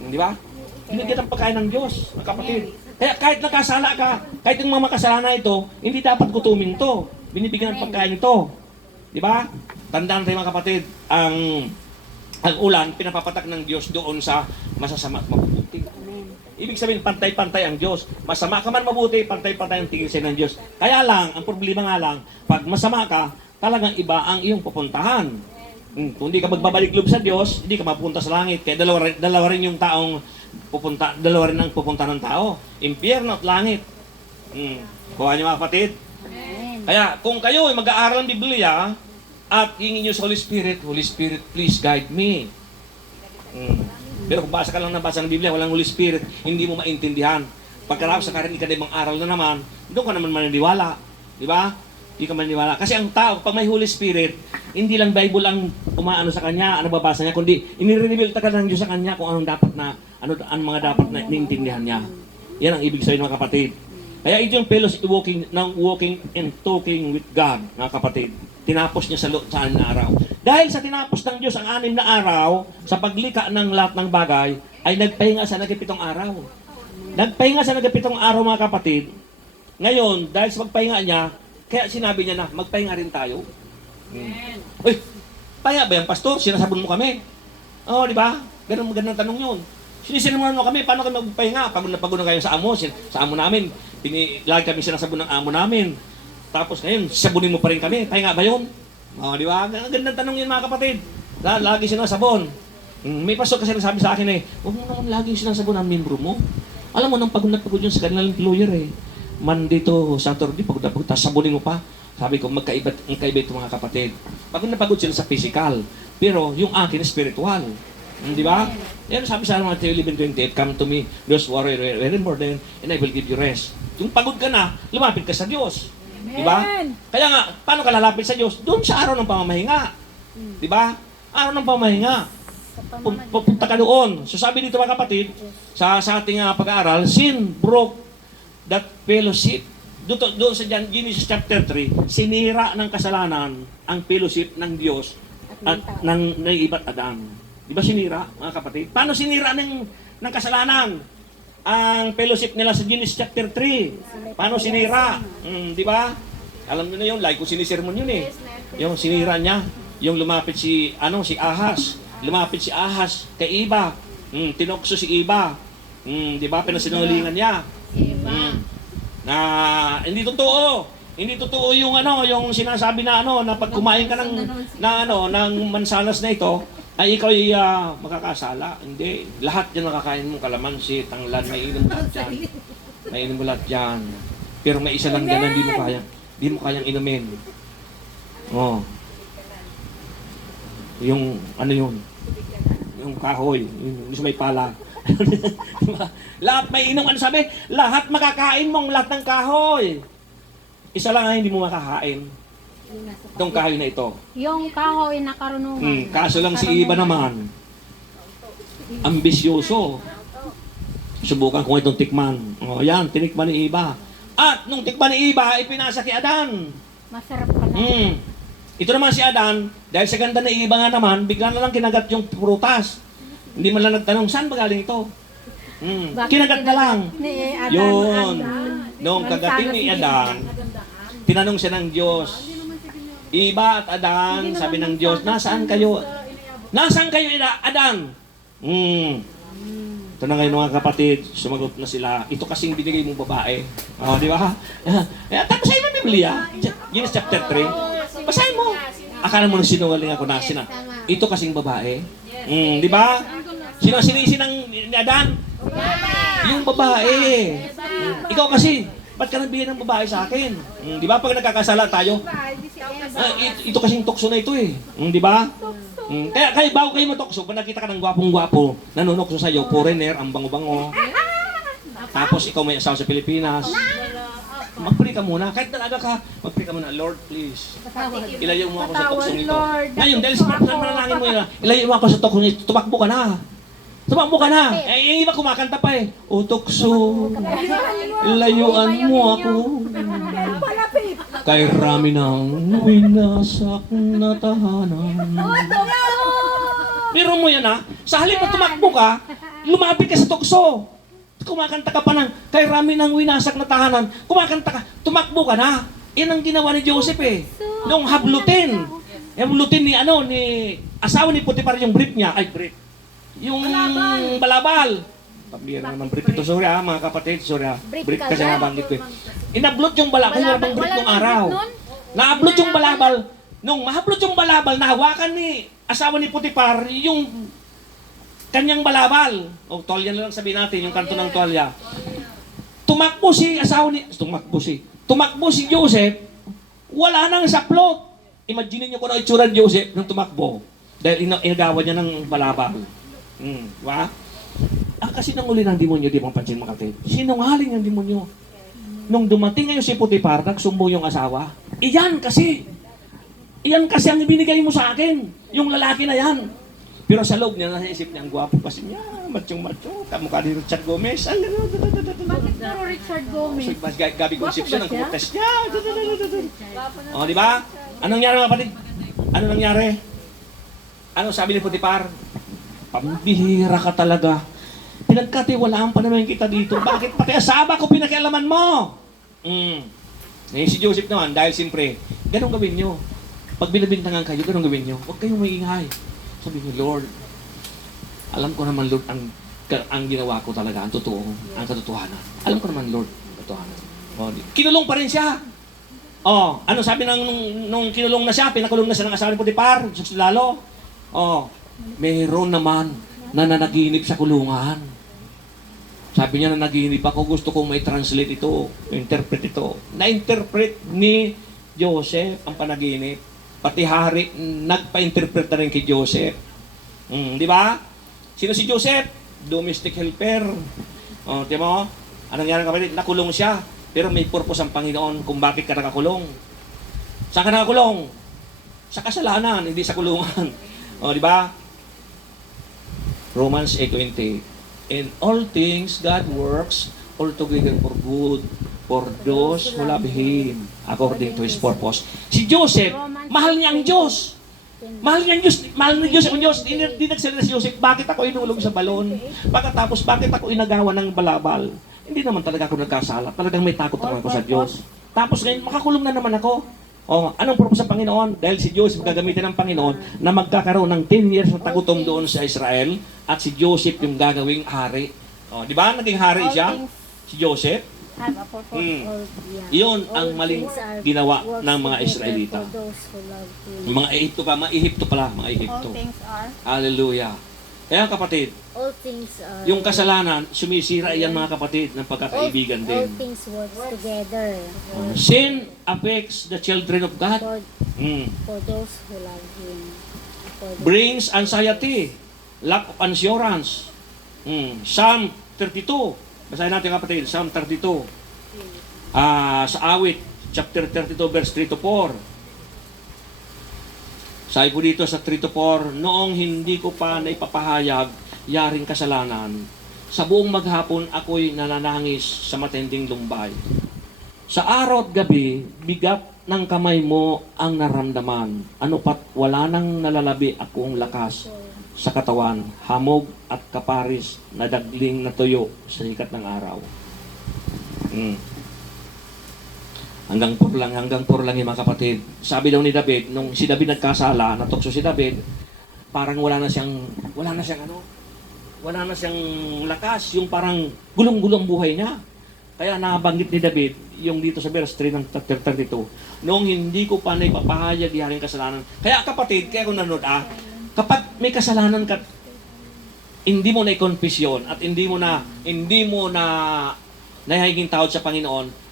Di ba? Binigyan ng pagkain ng Diyos, mga kapatid. Kaya kahit nakasala ka, kahit yung mga makasalanan ito, hindi dapat gutumin to. Binibigyan ng pagkain ito. Di ba? Tandaan tayo, mga kapatid, ang ulan, pinapapatak ng Diyos doon sa masasama at mabubuti. Ibig sabihin, pantay-pantay ang Diyos. Masama ka man mabuti, pantay-pantay ang tingin sa'yo ng Diyos. Kaya lang, ang problema nga lang, pag masama ka, talagang iba ang iyong pupuntahan. Kung hindi ka magbabalik loob sa Diyos, hindi ka mapupunta sa langit. Kaya dalawa rin yung taong pupunta, dalawa rin ang pupunta ng tao. Impyerno at langit. Kuha niyo, mga kapatid. Kaya kung kayo ay mag-aaral ng Biblia at hingin niyo sa Holy Spirit, please guide me. Pero kung basa ka lang nabasa ng Biblia, walang Holy Spirit, hindi mo maintindihan. Pagkarap sa karanikanibang aral na naman, doon ka naman maniniwala. Di ba? Hindi ka maniniwala. Kasi ang tao, pag may Holy Spirit, hindi lang Bible ang umaano sa kanya, ano babasa niya, kundi inire-reveal ka ng Diyos sa kanya kung anong dapat na, ang mga dapat na niintindihan niya. Yan ang ibig sabihin, mga kapatid. Kaya ito yung fellowship walking and talking with God, mga kapatid. Tinapos niya sa 6 na araw. Dahil sa tinapos ng Diyos ang 6 na araw, sa paglikha ng lahat ng bagay, ay nagpahinga sa nagpitong araw. Nagpahinga sa nagpitong araw, mga kapatid. Ngayon, dahil sa pagpahinga niya, kaya sinabi niya na, magpahinga rin tayo. Uy, pahinga ba yan, pastor? Sinasabon mo kami. Oo, di ba? Ganun tanong yun. Sinisinamunan mo kami, paano kami magpahinga? Pagod na kayo sa amo. Sa amo namin, lagi kami sinasabon ng amo namin. Tapos ngayon, sabunin mo pa rin kami. Pahinga ba yun? Di ba? Ang gandang tanong yun, mga kapatid. Lagi sinasabon. May pastor kasi nagsabi sa akin huwag mo naman lagi sinasabon ang membro mo. Alam mo, nang pagod na pagod yun sa kanilang employer Monday to Saturday, pagod na pagod, tapos sabunin mo pa. Sabi ko, magkaiba ito, mga kapatid. Pagod na pagod sila sa physical. Pero yung akin, spiritual. Di ba? Yan sabi sa Matthew 11:28, come to me, those who are very burdened, and I will give you rest. Yung pagod ka na, lumapit ka sa Diyos. Di ba? Kaya nga, paano ka lalapit sa Diyos? Doon sa araw ng pamamahinga. Di ba? Araw ng pamamahinga. Pupunta ka doon. So sabi dito mga kapatid, sa ating pag-aaral, sin broke that fellowship. Doon sa Genesis chapter 3, sinira ng kasalanan ang fellowship ng Diyos at ng iba't Adan. Di ba sinira, mga kapatid? Paano sinira ng kasalanan ang fellowship nila sa Genesis chapter 3? Paano sinira? Di ba? Alam niyo na yun, like ko sinisermon yun eh. Yung sinira niya, yung lumapit si Ahas. Lumapit si Ahas kay Iba. Tinokso si Iba. Di ba? Pinasinungalingan niya. Na hindi totoo. Hindi totoo yung yung sinasabi na na pag kumain ka ng mansanas na ito, ay ikaw ay makakasala. Hindi. Lahat yan nakakain mo, kalamansi, tanglan, may inom lahat yan. May inom mo lahat yan. Pero may isa lang dyan, hindi mo kayang inumin. Oh. Yung yun? Yung kahoy, yung may pala. Diba? Lahat may inom, sabi? Lahat makakain mong lahat ng kahoy. Isa lang ang hindi mo makakain. Itong kahoy na ito. Yung kahoy na karunungan. Kaso lang si Iba naman, ambisyoso. Subukan ko itong tikman. Yan, tinikman ni Iba. At nung tikman ni Iba, ipinasa kay Adan. Masarap pala. Ito naman si Adan, dahil sa ganda na Iba nga naman, bigla na lang kinagat yung prutas. Hindi man lang nagtanong, saan ba galing ito? Kinagat na lang. Yun. Nung kagating ni Adan, tinanong siya ng Diyos, Iba at Adan, sabi ng Diyos, nasaan kayo? Nasaan kayo, Adan? Ito na ngayon mga kapatid, sumagot na sila, ito kasing binigay mong babae. Di ba? Tapos sa'yo ng Biblia, Genesis chapter 3. Basahin mo. Akala mo na sinungaling ako na ito kasing babae. Di ba? Sino sinisi ni Adan? Yung babae. Ikaw kasi, ba't ka nagbigay ng babae sa akin? Di ba? Pag nagkakasala tayo, ito kasing tukso na ito eh. Di ba? Kaya bago kayo matokso, pag nakita ka ng gwapong-gwapo, nanunokso sa'yo, foreigner, ang bango-bango. Tapos ikaw may asawa sa Pilipinas. Mag-pray ka muna. Kahit talaga ka, mag-pray ka muna. Lord, please. Ilayo mo ako sa toksong ito. Ngayon, dahil sa panalangin mo yun, ilayo mo ako sa toksong ito. Tumakbo ka na. Tumakbo ka na. Yung iba kumakanta pa eh. O tukso, layuan mo ako. Kay rami ng winasak na tahanan. Pero mo yan ha. Sa halip na tumakbo ka, lumapit ka sa tukso. Kumakanta ka pa ng kay rami ng winasak na tahanan. Kumakanta ka, tumakbo ka na. Yan ang ginawa ni Joseph eh. Nung hablutin. Hablutin ni asawa ni Potiphar yung brief niya. Ay, brief. Yung balabal. Pabira naman brief ito. Sorry mga kapatid. Sorry brief kasi nabanggit ko eh. Inablot yung balabal. Wala bang brief nung araw. Naablot yung balabal. Nung mahablot yung balabal, nahawakan ni asawa ni Potiphar yung kanyang balabal. O, tolya na lang sabihin natin, yung kanto ng tolya. Tumakbo si Joseph, wala nang saplot. Imagine niyo kung ano itsura ni Joseph nung tumakbo. Dahil inagawa niya ng balabal. Diba? Kasi nang uli ng demonyo, di mo pansin makatid. Sinungaling ang demonyo. Nung dumating ngayon si Potiphar, nagsumbo yung asawa. Iyan kasi ang ibinigay mo sa akin. Yung lalaki na yan. Pero sa loob niya, nasa isip niya, ang gwapo kasi niya, machong-macho, kamukha ni Richard Gomez. Bakit puro Richard Gomez? So, Gabi Concepcion, ang kumutest niya. Di ba? Anong nangyari mga kapatid? Ano nangyari? Ano sabi ni Potiphar? Pambihira ka talaga. Pinagkatiwalaan pa naman kita dito. Bakit pati asawa ko pinakialaman mo? Si Joseph naman, dahil siyempre, ganun gawin nyo. Pag binabintangan kayo, ganun gawin nyo. Huwag kayong maingay. Sabi niyo, Lord, alam ko naman, Lord, ang ginawa ko talaga, ang totoo, ang katotohanan. Alam ko naman, Lord, katotohanan. Kinulong pa rin siya. Ano sabi nung kinulong na siya, pinakulong na siya ng asawa ni Potiphar, lalo. Mayroon naman na nanaginip sa kulungan. Sabi niya, nanaginip ako, gusto kong may translate ito, interpret ito. Na-interpret ni Joseph ang panaginip. Pati hari, nagpa-interpret na rin kay Joseph. Di ba? Sino si Joseph? Domestic helper. Di ba? Anong nangyari kapatid? Nakulong siya. Pero may purpose ang Panginoon kung bakit ka nakakulong. Saan ka nakakulong? Sa kasalanan, hindi sa kulungan. O, di ba? Romans 8:28. In all things, God works altogether for good for those who love Him according to His purpose. Si Joseph, mahal niya ang Diyos. Mahal niya ang Diyos. Mahal ni Joseph ang Diyos. Hindi nagsalita si Joseph, bakit ako inulog sa balon? Pagkatapos, bakit ako inagawa ng balabal? Hindi naman talaga ako nagkasala. Talagang may takot ako sa Diyos. Tapos ngayon, makakulong na naman ako. O, anong purpose sa Panginoon? Dahil si Joseph gagamitin ng Panginoon na magkakaroon ng 10 years na tagutom doon sa Israel at si Joseph yung gagawing hari. O, di ba? Naging hari siya? Si Joseph. Have a purpose. Iyon ang maling ginawa ng mga Israelita. Mga Ehipto pa, mga Ehipto pala, mga Ehipto. All things are. Hallelujah. Kaya kapatid, All things are yung kasalanan, sumisira iyan mga kapatid ng pagkakaibigan all din. things work together Sin affects the children of God. for, Mm. for those who love Him. For those Brings anxiety, lack of assurance. Psalm 32. Basahin natin kapatid, Psalm 32. Sa awit, chapter 32, verse 3 to 4. Sabi po dito sa 3 to 4, noong hindi ko pa naipapahayag yaring kasalanan, sa buong maghapon ako'y nananangis sa matinding lumbay. Sa araw at gabi, bigat ng kamay mo ang naramdaman. Ano pat wala nang nalalabi akong lakas sa katawan, hamog at kaparis na dagling na tuyo sa sikat ng araw. Hanggang pur lang yung mga kapatid. Sabi daw ni David, nung si David nagkasala, natukso si David, parang wala na siyang lakas, yung parang gulong-gulong buhay niya. Kaya nabanggit ni David, yung dito sa verse 3 ng chapter 32, noong hindi ko pa naipapahayag yaring kasalanan. Kaya kapatid, kaya kung nanood kapag may kasalanan ka, hindi mo na i-confess yun, at hindi mo na nahihinging tawad sa Panginoon,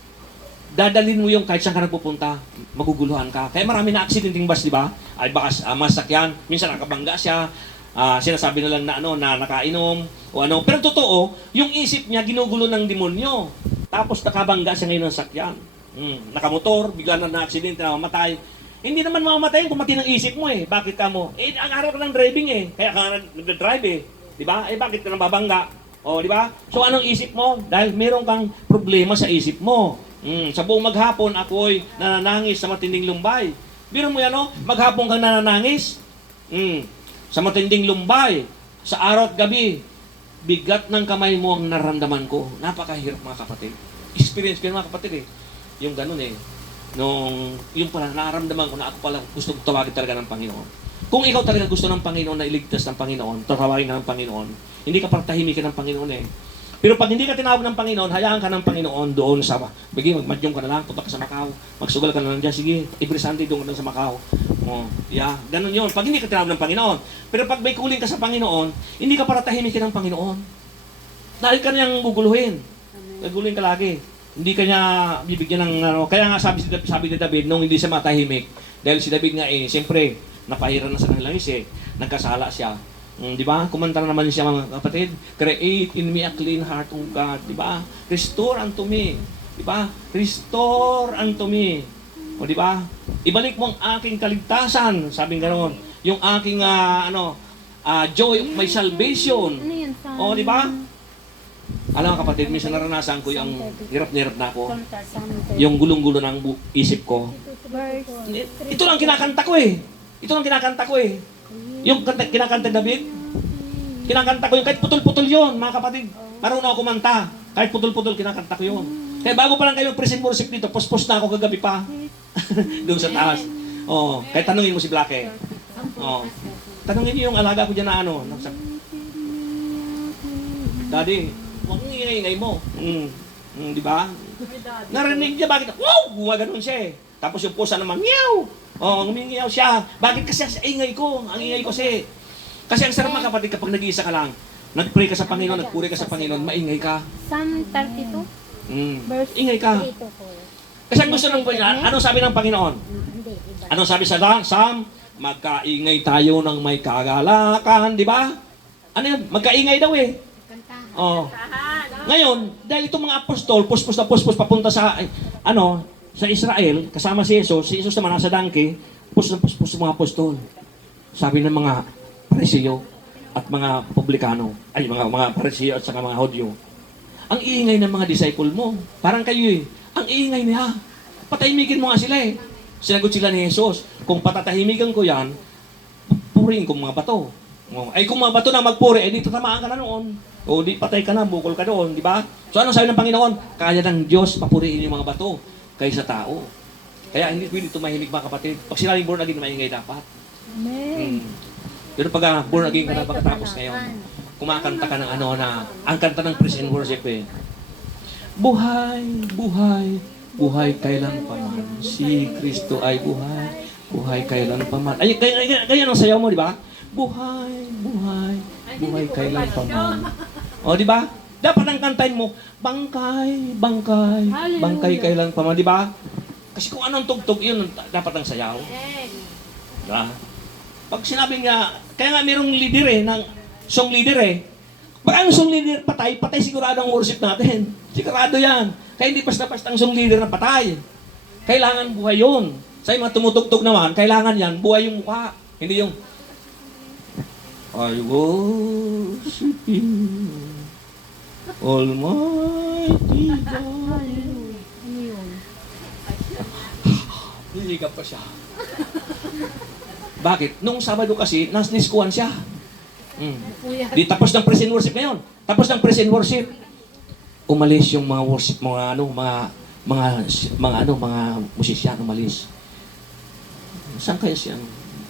dadalhin mo yung kahit saan ka nagpupunta, maguguluhan ka. Kaya marami na accidenting bus, di ba? Ay baka masakyan, minsan nakabangga siya, sinasabi na lang na nakainom, o ano. Pero totoo, yung isip niya ginugulo ng demonyo. Tapos nakabangga siya ngayon ng sakyan. Nakamotor, bigla na na-accident, namamatay. Hindi naman mamamatayin kung mati ng isip mo eh. Bakit ka mo? Ang araw ka ng driving eh. Kaya ka nag-drive eh. Di ba? Bakit ka nang babangga? O, di ba? So anong isip mo? Dahil meron kang problema sa isip mo. Sa buong maghapon, ako'y nananangis sa matinding lumbay. Biro mo yan, no? Maghapon kang nananangis. Sa matinding lumbay. Sa araw at gabi. Bigat ng kamay mo ang naramdaman ko. Napakahirap mga kapatid. Experience ko yun mga kapatid eh. Yung ganun eh. Yung pala, nararamdaman ko na ako pala gusto tawagin talaga ng Panginoon. Kung ikaw talaga gusto ng Panginoon na iligtas ng Panginoon, tawagin ka ng Panginoon, hindi ka para tahimikin ng Panginoon eh. Pero pag hindi ka tinawag ng Panginoon, hayaan ka ng Panginoon doon sa, magmadyong ka na lang, punta ka sa Macau, magsugal ka na lang dyan, sige, every Sunday doon ka na sa Macau. Ganun yun. Pag hindi ka tinawag ng Panginoon. Pero pag may kuling ka sa Panginoon, hindi ka para tahimikin ng Panginoon. Dahil ka niyang guguluhin. Guguluhin ka lagi. Hindi ka niya bibigyan ng, kaya nga sabi ni David, nung hindi siya matahimik, dahil si David nga siyempre, napahiran na sa langis nagkasala siya. Di ba? Kumanta na naman siya mga kapatid. Create in me a clean heart, O God. Di ba? Restore unto me. Di ba? Restore unto me. O di ba? Ibalik mo ang aking kaligtasan. Sabing ganoon. Yung aking joy of my salvation. Ano yun? O di ba? Alam mo kapatid, minsan naranasan ko yung hirap na ako. Yung gulong-gulo ng isip ko. Ito lang kinakanta ko eh. Yung kinakanta David, kinakanta ko yun, kahit putol-putol yun, mga kapatid. Marunong ako kumanta, kahit putol-putol, kinakanta ko yun. Kaya bago pa lang kayo present worship dito, post na ako kagabi pa. Doon sa taas. Kahit tanungin mo si Blake. Tanungin niyo yung alaga ko dyan na Daddy, huwag mong ingay-ingay mo. Di ba? Narinig niya, bakit? Wow! Gumaganon siya eh. Tapos yung pusa naman, meow! Ngumingiyaw siya. Bakit kasi ang ingay ko? Ang ingay ko kasi ang sarap mga kapatid kapag nag-iisa ka lang. Nag-pray ka sa Panginoon, nagpuri ka sa Panginoon, maingay ka. Psalm 32. Ingay ka. Kasi ang gusto ng Panginoon, anong sabi ng Panginoon? Anong sabi sa Psalm? Magkaingay tayo ng may kagalakan, di ba? Ano yun? Magkaingay daw eh. Oh. Ngayon, dahil itong mga apostol, puspos na puspos papunta sa, sa Israel, kasama si Jesus naman nasa donkey, puspos na puspos sa mga apostol. Sabi ng mga Parisiyo at mga publikano, mga Parisiyo at saka mga Hudyo, ang iingay ng mga disciple mo, parang kayo eh, ang iingay niya, patahimikin mo nga sila eh. Sinagot sila ni Jesus, kung patatahimikan ko yan, purihin ko mga bato. Ay kung mga bato na magpuri, di tatamaan ka na noon. O di patay ka na, bukol ka doon, di ba? So anong sabi ng Panginoon? Kaya ng Diyos papurihin yung mga bato kaysa tao. Kaya hindi pwede tumahimik mga kapatid. Pag sinabing born again, maingay dapat. Amen. Pero pag born again ka na pagkatapos ngayon, kumakanta ka ng ang kanta ng praise and worship eh. Buhay, buhay, buhay kailan pa man. Si Kristo ay buhay, buhay kailan pa man. Ay, ganyan ang sayaw mo, di ba? Buhay, buhay, buhay kailan pa man. O, di ba? Dapat ang kantahin mo, bangkay, bangkay, bangkay kailan pa man, di ba? Kasi kung anong tugtog, yun dapat ang sayaw. Diba? Pag sinabi nga, kaya nga mayroong leader song leader eh. Pag ang song leader patay sigurado ang worship natin. Sigurado yan. Kaya hindi basta-basta ang song leader na patay. Kailangan buhay yun. Sa mga tumutugtog naman, kailangan yan, buhay yung mukha. Hindi yung, I worship you, Almighty God. Hindi ka pa siya. Bakit? Nung Sabado kasi, nasniskuhan siya. Di tapos ng praise and worship ngayon. Tapos ng praise and worship, umalis yung mga worship, mga musisyan, umalis. Saan kaya siyang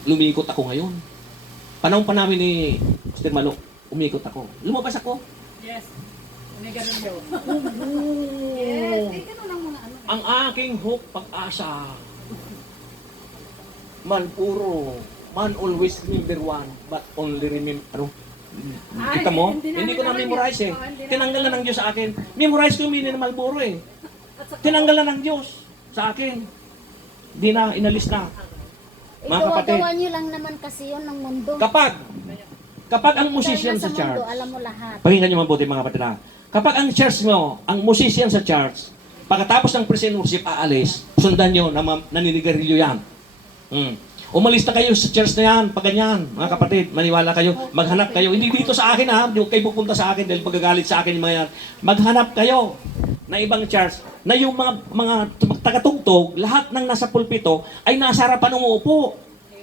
lumikot ako ngayon? Panahon pa namin ni Mr. Malo, umikot ako. Lumabas ako. Yes. May ganun daw. Ang aking hope, pag-asa, man puro, man always remember one, but only remember, kita mo? Hindi ko na memorize eh. Tinanggal na ng Diyos sa akin. Memorize ko yung meaning ng Malboro eh. Tinanggal na ng Diyos sa akin. Hindi na, inalis na. Mga kapatid. Gawa nyo lang naman kasi yun ng mundo. Kapag ang musician sa mundo, church, alam mo lahat. pakinggan nyo mabuti mga kapatid na, kapag ang church mo, ang musician sa church, pagkatapos ng praise and worship aalis, sundan nyo na naninigarilyo yan. Umalis na kayo sa church na yan, pag ganyan, mga kapatid, maniwala kayo, maghanap kayo. Hindi dito sa akin ha, hindi kayo pupunta sa akin dahil pagagalit sa akin yung mga yan. Maghanap kayo na ibang church na yung mga tagatugtog, lahat ng nasa pulpito ay nasa harapan umuupo.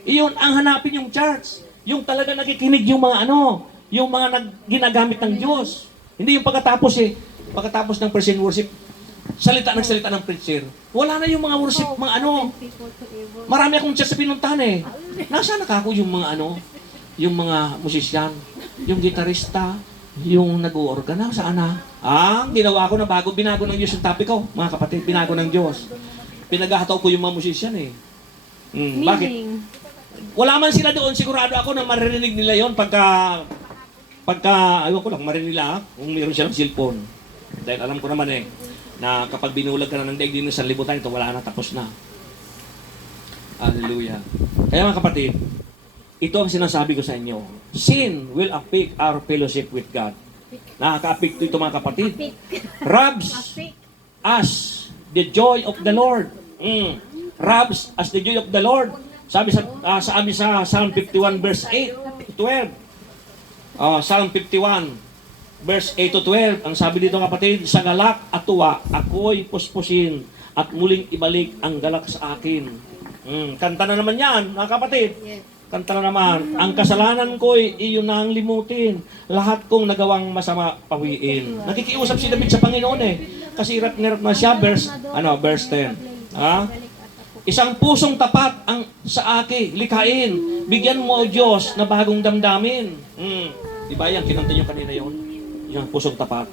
Iyon ang hanapin yung church. Yung talaga nakikinig yung mga yung mga ginagamit ng Diyos. Hindi yung pagkatapos ng praise and worship, salita ng preacher. Wala na yung mga worship, marami akong church sa pinuntahan eh. Nasaan ako yung mga yung mga musisyan, yung gitarista, yung nag-uorgan na, saan na? Ginawa ko na binago ng Diyos yung topic ko, mga kapatid, binago ng Diyos. Pinagahataw ko yung mga musisyan eh. Bakit? Wala man sila doon, sigurado ako na maririnig nila yon pagka, ayaw ko lang, marinig nila kung mayroon silang cellphone. Dahil alam ko naman eh, na kapag binulag ka na ng daigdig ng sanlibutan, ito wala na, tapos na. Hallelujah. Kaya mga kapatid, ito ang sinasabi ko sa inyo. Sin will affect our fellowship with God. Nakaka-affect ito mga kapatid. Robs us the joy of the Lord. Robs us the joy of the Lord. Sabi sa Psalm 51 verse 8 to 12. Psalm 51 verse 8 to 12. Ang sabi dito kapatid, sa galak at tuwa, ako'y puspusin at muling ibalik ang galak sa akin. Kanta na naman yan, mga kapatid. Kanta na naman, ang kasalanan ko'y iyon na ang limutin. Lahat kong nagawang masama pawiin. Nakikiusap si David sa Panginoon eh. Kasi hirap na siya, verse 10. Isang pusong tapat ang sa akin, likhain. Bigyan mo o Diyos na bagong damdamin. Diba yan, kinanta nyo kanina yun? Yung pusong tapat.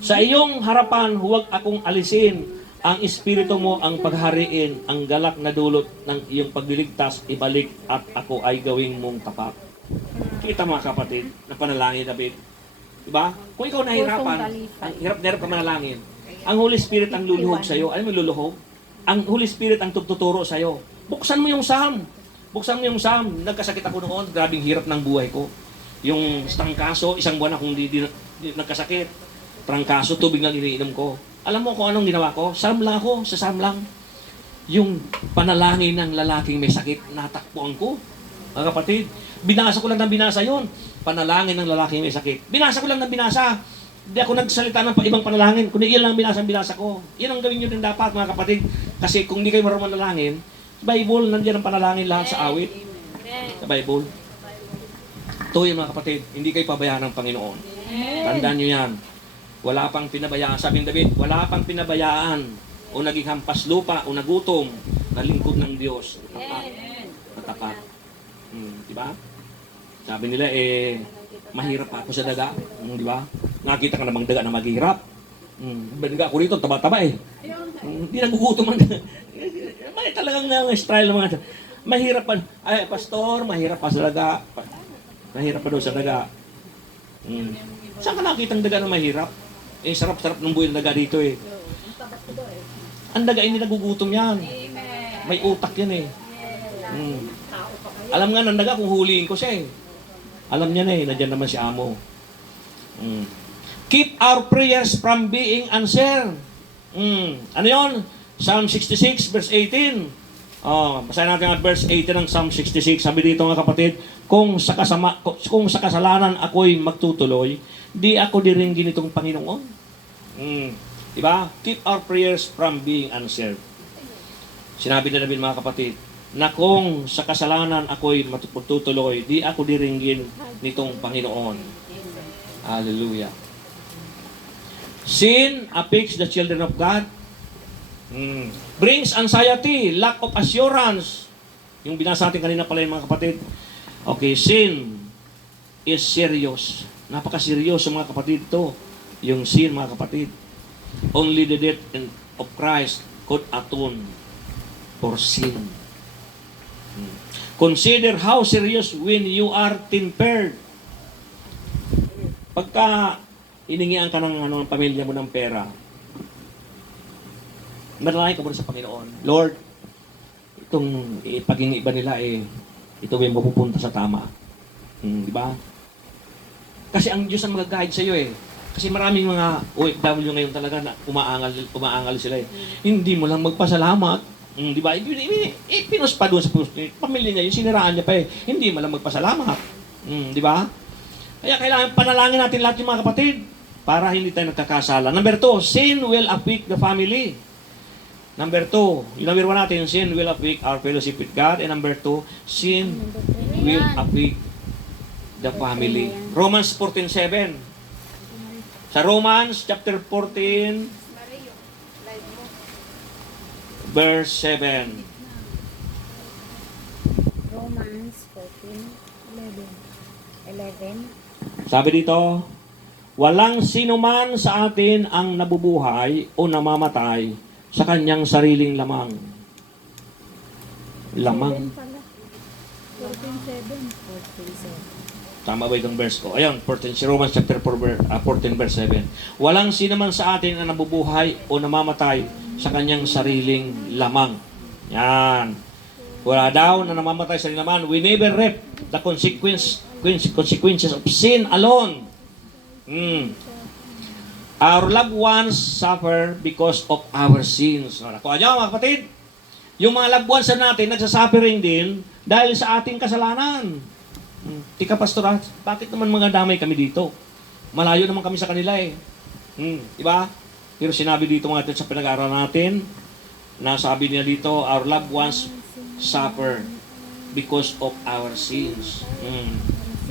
Sa iyong harapan, huwag akong alisin. Ang espiritu mo ang paghariin, ang galak na dulot ng iyong pagliligtas, ibalik at ako ay gawing mong tapat. Kita mga kapatid, na panalangin David. Diba? Kung ikaw nahihirapan, ang hirap na hirap ka manalangin, ang Holy Spirit ang luluhog sa'yo. Ano mo luluhog? Ang Holy Spirit ang tututuro sa'yo. Buksan mo yung Psalm. Buksan mo yung Psalm. Nagkasakit ako noon, grabing hirap ng buhay ko. Yung tangkaso, isang buwan akong nagkasakit. Trangkaso, tubig lang iniinom ko. Alam mo kung anong ginawa ko? Sam lang ako, sa Sam lang. Yung panalangin ng lalaking may sakit, natakbuhan ko. Mga kapatid, binasa ko lang ng binasa yon. Panalangin ng lalaking may sakit. Binasa ko lang ng binasa. Hindi ako nagsalita ng ibang panalangin, kundi iyan lang binasa ko. Yan ang gawin nyo din dapat, mga kapatid. Kasi kung hindi kayo marunong manalangin, sa Bible, nandiyan ang panalangin lahat sa awit. Sa Bible. Ito yung mga kapatid, hindi kayo pabayaan ng Panginoon. Tandaan nyo yan. Wala pang pinabayaan. Sabi ng David, wala pang pinabayaan o naging hampas lupa o nagutom na lingkod ng Diyos. Natapat. Diba? Sabi nila, mahirap ako sa daga. Diba? Nakita ka namang daga na maghirap. Daga ako rito, taba-taba hindi nagugutom ang daga. May talagang style ng mga mahirap pa. Ay, pastor, mahirap pa sa daga. Mahirap pa daw sa daga. Saan ka nakita ang daga na mahirap? Sarap-sarap ng buhay ng daga dito Ang daga hindi nagugutom yan. May utak yan Alam nga ng daga kung huliin ko siya Alam niya nandiyan naman si amo. Keep our prayers from being answered. Ano yon? Psalm 66 verse 18. Basahin natin ang verse 18 ng Psalm 66. Sabi dito mga kapatid, kung sa kasalanan ako'y magtutuloy, di ako diringgin itong Panginoon. Diba? Keep our prayers from being answered. Sinabi na namin mga kapatid, na kung sa kasalanan ako'y magtutuloy, di ako diringgin nitong Panginoon. Hallelujah. Sin afflicts the children of God. Brings anxiety, lack of assurance. Yung binasa natin kanina pala yung mga kapatid. Okay, sin is serious. Napaka-serious mga kapatid ito. Yung sin mga kapatid. Only the death of Christ could atone for sin. Consider how serious when you are tempered. Pagka iningian ka ng pamilya mo ng pera, manalangin ka muna sa Panginoon. Lord, itong paghingi ba nila ito yung mapupunta sa tama. Di ba? Kasi ang Diyos ang mag-guide sa iyo Kasi maraming mga OFW ngayon talaga na umaangal sila Hindi mo lang magpasalamat. Di ba? Pinos pa doon sa pamilya niya, yung siniraan niya pa Hindi mo lang magpasalamat. Di ba? Kaya kailangan panalangin natin lahat yung mga kapatid para hindi tayo nagkakasala. Number 2, sin will afflict the family. Number 2, yung number 1 natin, sin will afflict our fellowship with God. And number 2, sin will afflict the family. Romans 14:7. Sa Romans chapter 14, verse 7. Romans 14:11. Sabi dito, walang sino man sa atin ang nabubuhay o namamatay sa kanyang sariling lamang. Lamang. 14:7. Tama ba itong verse ko? Ayun, Romans chapter 14 verse 7. Walang sino man sa atin ang nabubuhay o namamatay sa kanyang sariling lamang. Yan. Wala daw na namamatay sa sariling lamang. We never reap the consequences of sin alone. Our loved ones suffer because of our sins. Nakuha niyo mga kapatid? Yung mga loved ones natin nagsasuffering din dahil sa ating kasalanan. Tika pastor, bakit naman mga damay kami dito? Malayo naman kami sa kanila Diba? Pero sinabi dito mga sa pinag-aaral natin, na sabi niya dito, our loved ones suffer because of our sins.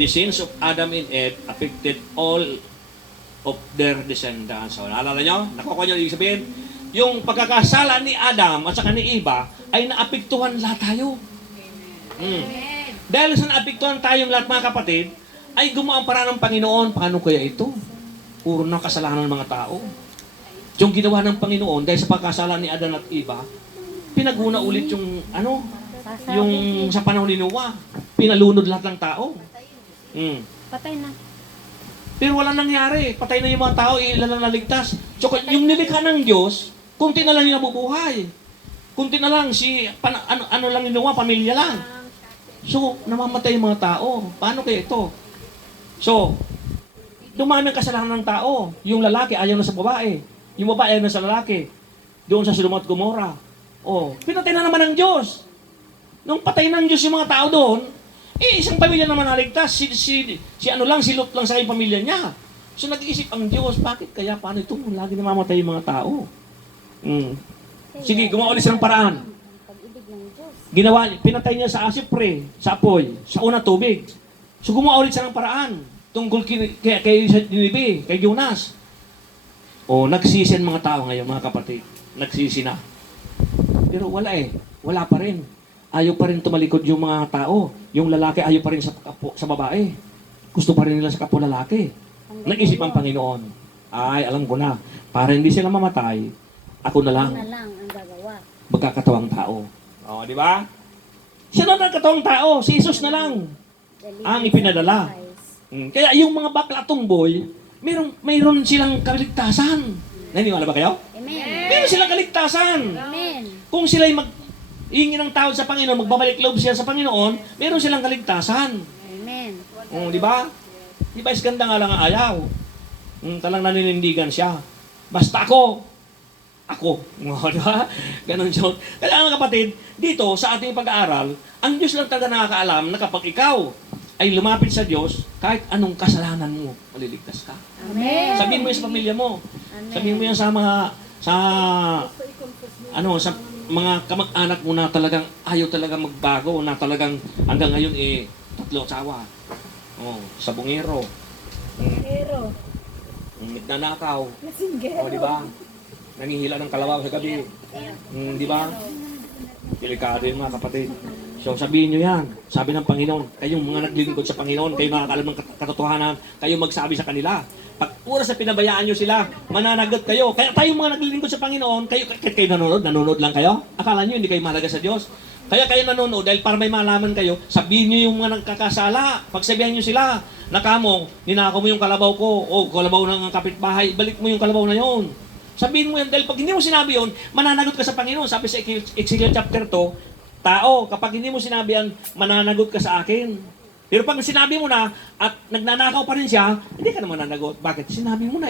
The sins of Adam and Eve affected all of their descendants. So, naalala nyo? Nakukuha nyo ibig sabihin? Yung pagkakasala ni Adam at saka ni Eva ay naapektuhan lahat tayo. Dahil sa naapektuhan tayong lahat mga kapatid, ay gumawa ang paraan ng Panginoon. Paano kaya ito? Puro na kasalanan ng mga tao. Yung ginawa ng Panginoon dahil sa pagkasala ni Adam at Eva, pinaguna ulit yung yung sa panahon ni Noah. Pinalunod lahat ng tao. Patay na. Pero wala nangyari. Patay na yung mga tao, ilan lang naligtas. So, yung nilikha ng Diyos, kunti na lang yung nabubuhay. Kunti na lang, ano lang yung Noah, pamilya lang. So, namamatay yung mga tao. Paano kaya ito? So, Dumami ang kasalanan ng tao. Yung lalaki ayaw na sa babae. Yung babae ayaw na sa lalaki. Doon sa Sodoma at Gomora. Oh, pinatay na naman ng Diyos. Nung patay ng Diyos yung mga tao doon, isang pamilya naman naligtas. Si ano lang, si Lot lang sa kanyang pamilya niya. So nag-iisip ang Diyos, bakit kaya paano ito? Lagi namamatay yung mga tao. Sige, gumawa ulit siya ng paraan. Pag-ibig ng Diyos. Ginawa, pinatay niya sa asipre, sa apoy, sa unang tubig. So gumawa ulit siya ng paraan tungkol kay Ninibe, kay Jonas. O, nagsisi ang mga tao ngayon, mga kapatid. Nagsisi na. Pero wala wala pa rin. Ayaw pa rin tumalikod yung mga tao. Yung lalaki ayaw pa rin sa babae. Gusto pa rin nila sa kapwa lalaki. Nag-isip ang Panginoon. Ay, alam ko na. Para hindi sila mamatay, ako na lang Na lang ang gagawa. magkakatawang tao. O, di ba? Siya na nagkatawang tao. Si Jesus na lang ang ipinadala. Kaya yung mga baklatong boy, mayroon silang kaligtasan. Naniwala ba kayo? Amen. Meron silang kaligtasan. Amen. Kung sila'y hihingi ng tawad sa Panginoon, magbabalik loob siya sa Panginoon, meron silang kaligtasan. Amen. Di ba? Di ba iskanda nga lang ang ayaw? Talang naninindigan siya. Basta ako. Di ba? Ganon siya. Kaya mga kapatid, dito sa ating pag-aaral, ang Diyos lang talaga nakakaalam na kapag ikaw ay lumapit sa Diyos, kahit anong kasalanan mo, maliligtas ka. Amen. Sabihin mo yan sa pamilya mo. Amen. Sabihin mo yan sa mga kamag-anak mo na talagang ayaw talaga magbago, na talagang hanggang ngayon tatlo asawa. Sa bungero. Pero, Nagnanakaw. Di ba? Nangihila ng kalabaw sa gabi. Di ba? Delikado yun mga kapatid. So sabihin nyo yan. Sabi ng Panginoon, kayong mga naglilingkod sa Panginoon, kayo nakakaalam ng katotohanan, kayo magsabi sa kanila. Pag oras na pinabayaan nyo sila, mananagot kayo. Kaya tayong mga naglilingkod sa Panginoon, kayo nanonood lang kayo? Akala nyo hindi kayo mahalaga sa Diyos? Kaya kayo nanonood dahil para may malaman kayo, sabihin nyo yung mga nagkakasala. Pagsabihan nyo sila, nakamong, ninakaw mo yung kalabaw ko, o kalabaw ng kapitbahay, balik mo yung kalabaw na yon. Sabihin mo yan, dahil pag hindi mo sinabi yun, mananagot ka sa Panginoon. Sabi sa Ezekiel chapter 2, tao, kapag hindi mo sinabi yan, mananagot ka sa akin. Pero pag sinabi mo na, at nagnanakaw pa rin siya, hindi ka na mananagot. Bakit? Sinabi mo na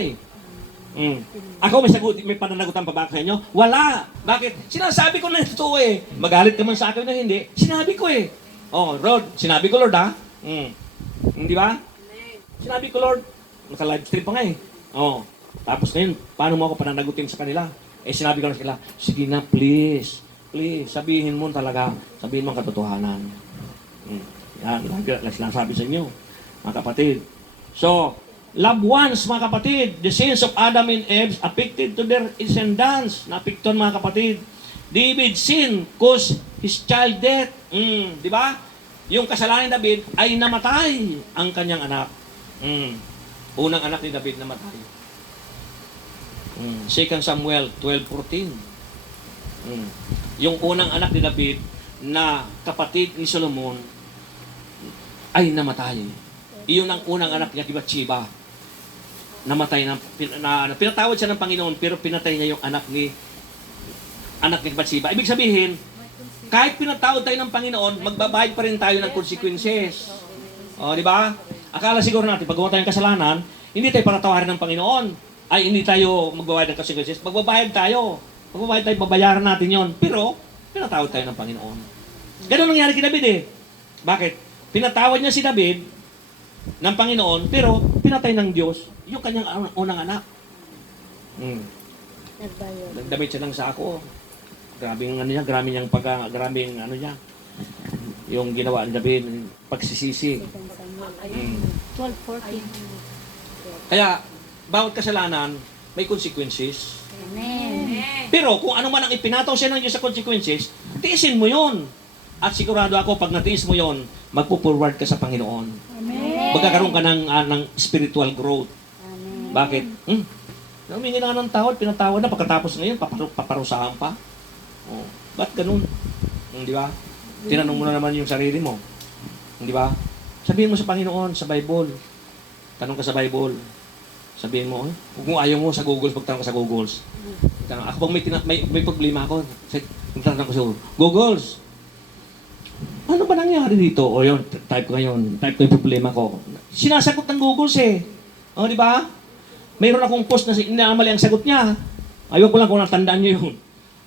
Ako may pananagutan pa ba sa inyo? Wala. Bakit? Sinasabi ko na ito Magalit ka man sa akin na hindi. Sinabi ko Lord, sinabi ko Lord Hindi ba? Sinabi ko Lord, naka-live stream pa nga Tapos ngayon, paano mo ako pananagutin sa kanila? Sinabi ko na sila, sige na please, sabihin mo talaga, sabihin mo ang katotohanan. Yan, sinasabi sa inyo, mga kapatid. So, loved ones, mga kapatid, the sins of Adam and Eve affected to their descendants. Naapektuhan, mga kapatid. David's sin caused his child death. Di ba? Yung kasalanan ni David ay namatay ang kanyang anak. Unang anak ni David namatay. 2 Samuel 12:14. Yung unang anak ni David na kapatid ni Solomon ay namatay. Iyon ang unang anak niya, Bathsheba. Namatay na, pinatawad siya ng Panginoon pero pinatay niya yung anak ni Bathsheba. Ibig sabihin, kahit pinatawad tayo ng Panginoon, magbabayad pa rin tayo ng consequences. Di ba? Akala siguro natin, pag gumawa tayong kasalanan, hindi tayo panatawarin ng Panginoon. Ay, hindi tayo magbabayad ng consequences. Magbabayad tayo. Babayaran natin yon. Pero, pinatawad tayo ng Panginoon. Ganun nangyari kay David Bakit? Pinatawad niya si David ng Panginoon, pero pinatay ng Diyos yung kanyang unang anak. Nagdamit siya ng sako. Grabing niya, grabing niya. Yung ginawa ni David, pagsisisi. 12:14. Kaya, bawat kasalanan, may consequences. Amen. Pero kung ano man ang ipinataw siya ng Diyos sa consequences, tiisin mo yon. At sigurado ako, pag natiis mo yon, magpo-forward ka sa Panginoon. Amen. Magkakaroon ka ng spiritual growth. Amen. Bakit? Humingi na nga ng tawad, pinatawad na, pagkatapos ngayon, paparusahan pa. Ba't ganun? Di ba? Tinanong mo na naman yung sarili mo. Di ba? Sabihin mo sa Panginoon, sa Bible. Tanong ka sa Bible. Sabihin mo, kung ayaw mo sa Google, magtanong ka sa Google. Ako bang may problema ako? Magtanong ko sa Google. Ano ba nangyari dito? O yun, type ko yung problema ko. Sinasagot ng Google O, di ba? Mayroon akong post na inamali ang sagot niya. Ayaw ko lang kung natandaan niyo yun.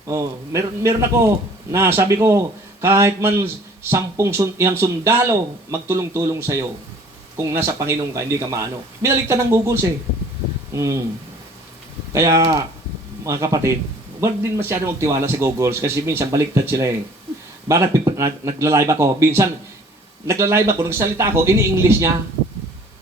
Oh, meron ako na sabi ko, kahit man 10 yung sundalo, magtulong-tulong sa'yo. Kung nasa Panginoon ka, hindi ka maano. Binaligtad ng Google eh. Kaya, mga kapatid, huwag din masyado magtiwala sa Google kasi minsan baliktad sila eh. Bakit nagla-live ako? Minsan, nagla-live ako, nagsalita ako, ini-English niya.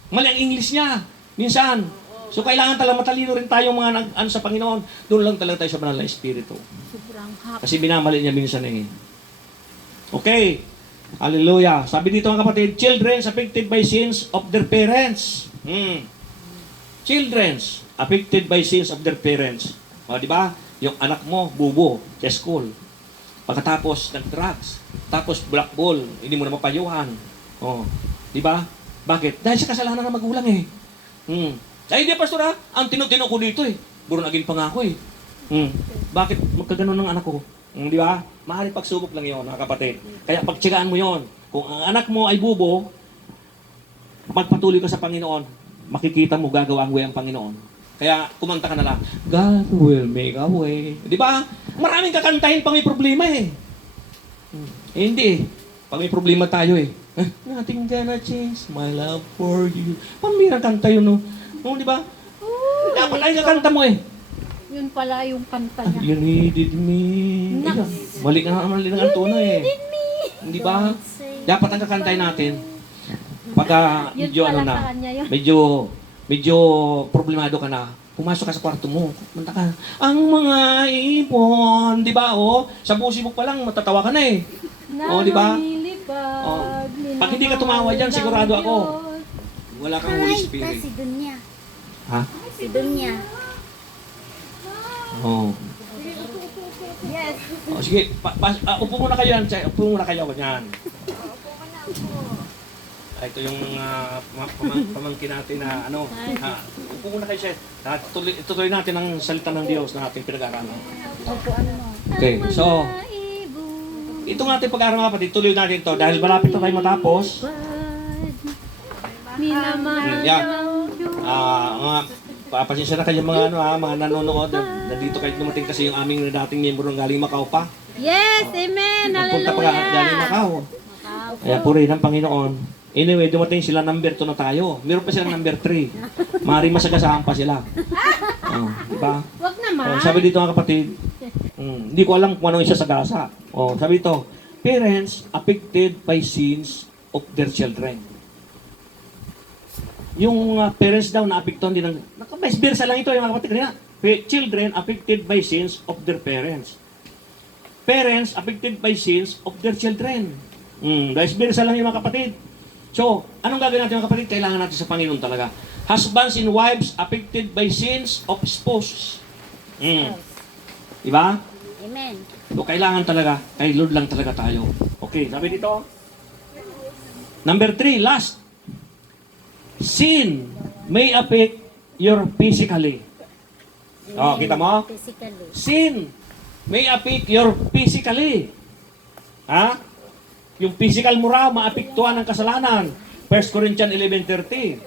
Mali ang English niya. Minsan. So, kailangan talaga matalino rin tayo mga ano sa Panginoon. Doon lang talaga tayo sa banal na Espiritu. Sobrang hap. Kasi binamali niya minsan eh. Okay. Hallelujah. Sabi dito mga kapatid, children affected by sins of their parents. Children affected by sins of their parents. O, di ba? Yung anak mo, bubo, sa school. Pagkatapos, nag-drugs. Tapos, black ball. Hindi mo na mapayuhan. O, di ba? Bakit? Dahil sa kasalanan ng magulang eh. Ay, hindi, pastor ha? Ang tinutino ko dito eh. Buro naging pangako eh. Bakit magkaganon ng anak ko? Di ba? Maaaring pagsubok lang yon, mga kapatid. Kaya pagtsagaan mo yon. Kung ang anak mo ay bubo, magpatuloy ka sa Panginoon, makikita mo gagawa ang way ang Panginoon. Kaya kumanta ka na lang, God will make a way. Di ba? Maraming kakantahin pang may problema eh. Hindi eh. Pag may problema tayo eh. Nothing gonna change my love for you. Pamirang kanta yun, no? Di ba? Dapat ay kakanta mo eh. Yun pala yung kanta niya. You needed me. Mali na ang tono eh. Di ba? Dapat ang kakantay natin. Pagka Yun medyo ano pala na, sa kanya yun. medyo problemado ka na, pumasok ka sa kwarto mo, kumanta ka, ang mga ibon, di ba? O, sa busibok pa lang, matatawa ka na eh. O, di ba? O, pag hindi ka tumawa dyan, sigurado ako, wala kang Holy Spirit. Si Dunya. Ha? Si Dunya. Oo. Yes. O, sige, upo muna kayo yan. Upo muna kayo. Yan. Ito yung pamangkin natin na ano. Upo muna kayo, Seth. Itutuloy natin ang salita ng Diyos na ating pinag-aralan. Opo, ano. Okay, so, ito nga ating pag-aaral kapatid, tuloy natin ito dahil malapit na tayo matapos. Minamahal Yan. daw. Pasensya na kayo mga mga nanonood na dito kayo dumating kasi yung aming dating miyembro ng galing Macau pa. Yes, amen. Nagpunta pa galing Macau. Kaya purihin ang Panginoon. Anyway, dumating sila number 2 na tayo. Meron pa sila number 3. Maaaring masagasaan pa sila. Diba? Wag naman. Sabi dito mga kapatid, hindi ko alam kung anong isa sagasa. Sabi dito, parents affected by sins of their children. Yung parents daw na-apektuhan din ng... Vice versa lang ito yung mga kapatid kanina. Children affected by sins of their parents. Parents affected by sins of their children. Vice versa lang yung mga kapatid. So, anong gagawin natin mga kapatid? Kailangan natin sa Panginoon talaga. Husbands and wives affected by sins of spouses. Diba? Amen. So, kailangan talaga, kay Lord lang talaga tayo. Okay, sabi dito. Number 3, last. Sin may affect your physically. Kita mo? Physically. Sin may affect your physically. Ha? Yung physical mo raw, maapektuhan ng kasalanan. 1 Corinthians 11:30.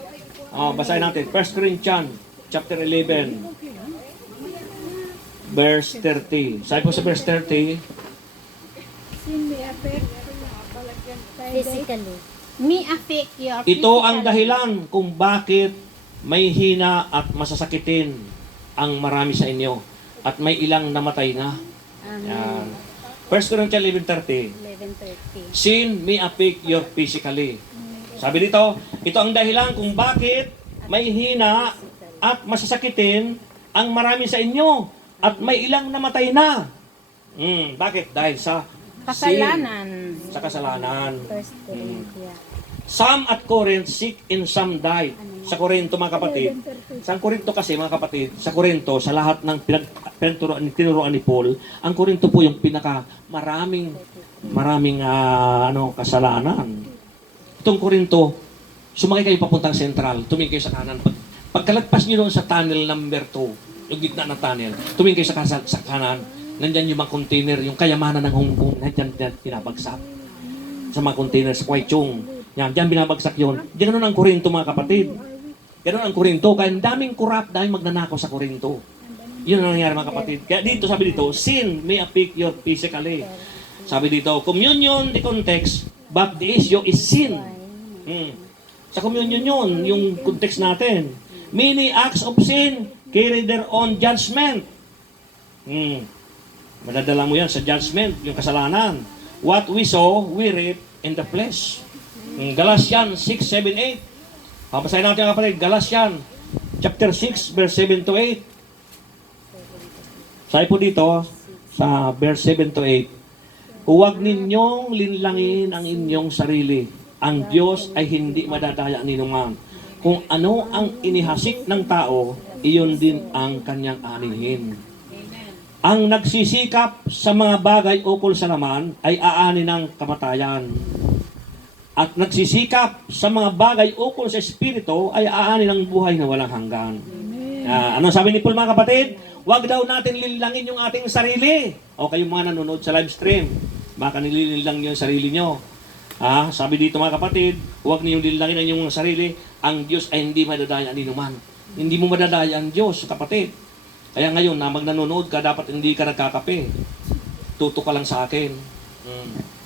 Basahin natin. 1 Corinthians chapter 11. Verse 30. Sabi po sa verse 30, Physically. Me affect your ito ang dahilan kung bakit may hina at masasakitin ang marami sa inyo at may ilang namatay na. Yan. 1 Corinthians 11:30. 11:30. Sin may affect your physically. Sabi dito, ito ang dahilan kung bakit may hina at masasakitin ang marami sa inyo at may ilang namatay na. Bakit? Dahil sa kasalanan. Sin. Sa kasalanan. First Corinthians. Some at Corinth sick and some died. Sa Corinto mga kapatid. Sa Corinto kasi mga kapatid, sa Corinto, sa lahat ng tinuruan ni Paul, ang Corinto po yung pinaka maraming kasalanan. Itong Corinto, sumakay kayo papuntang sentral, tumingin kayo sa kanan. Pagkalagpas nyo doon sa tunnel number 2, yung gitna ng tunnel, tumingin kayo sa kanan, nandyan yung mga container, yung kayamanan ng Hong Kong, nandyan pinabagsak. Sa mga container sa Kwai Chung. Yan, diyan binabagsak yun. Diyan ganun ang Corinto mga kapatid. Ganun ang Korinto. Kaya ang daming corrupt, daming magnanakaw sa Korinto. Yun ang nangyari mga kapatid. Kaya dito, sabi dito, sin may affect your physically. Sabi dito, communion, the context, but the issue is sin. Sa communion yun, yung context natin. Many acts of sin carry their own judgment. Madadala mo yan sa judgment, yung kasalanan. What we sow, we reap in the flesh. Galatians 6, 7, 8. Papasahin natin mga kapatid, Galatians chapter 6, verse 7 to 8. Sabi po dito, sa verse 7 to 8, huwag ninyong linlangin ang inyong sarili. Ang Diyos ay hindi madadaya ni naman. Kung ano ang inihasik ng tao, iyon din ang kanyang anihin. Ang nagsisikap sa mga bagay ukol sa laman ay aani ng kamatayan. At nagsisikap sa mga bagay ukol sa Espiritu ay aani ng buhay na walang hanggan. Ano sabi ni Paul mga kapatid? Huwag daw natin linlangin yung ating sarili. O kayong mga nanonood sa live stream, baka nililang niyo yung sarili nyo. Sabi dito mga kapatid, huwag niyong linlangin ang inyong sarili. Ang Diyos ay hindi madadaya ni naman. Hindi mo madadaya ang Diyos, kapatid. Kaya ngayon, na nanonood ka, dapat hindi ka nagkakape. Tuto ka lang sa akin.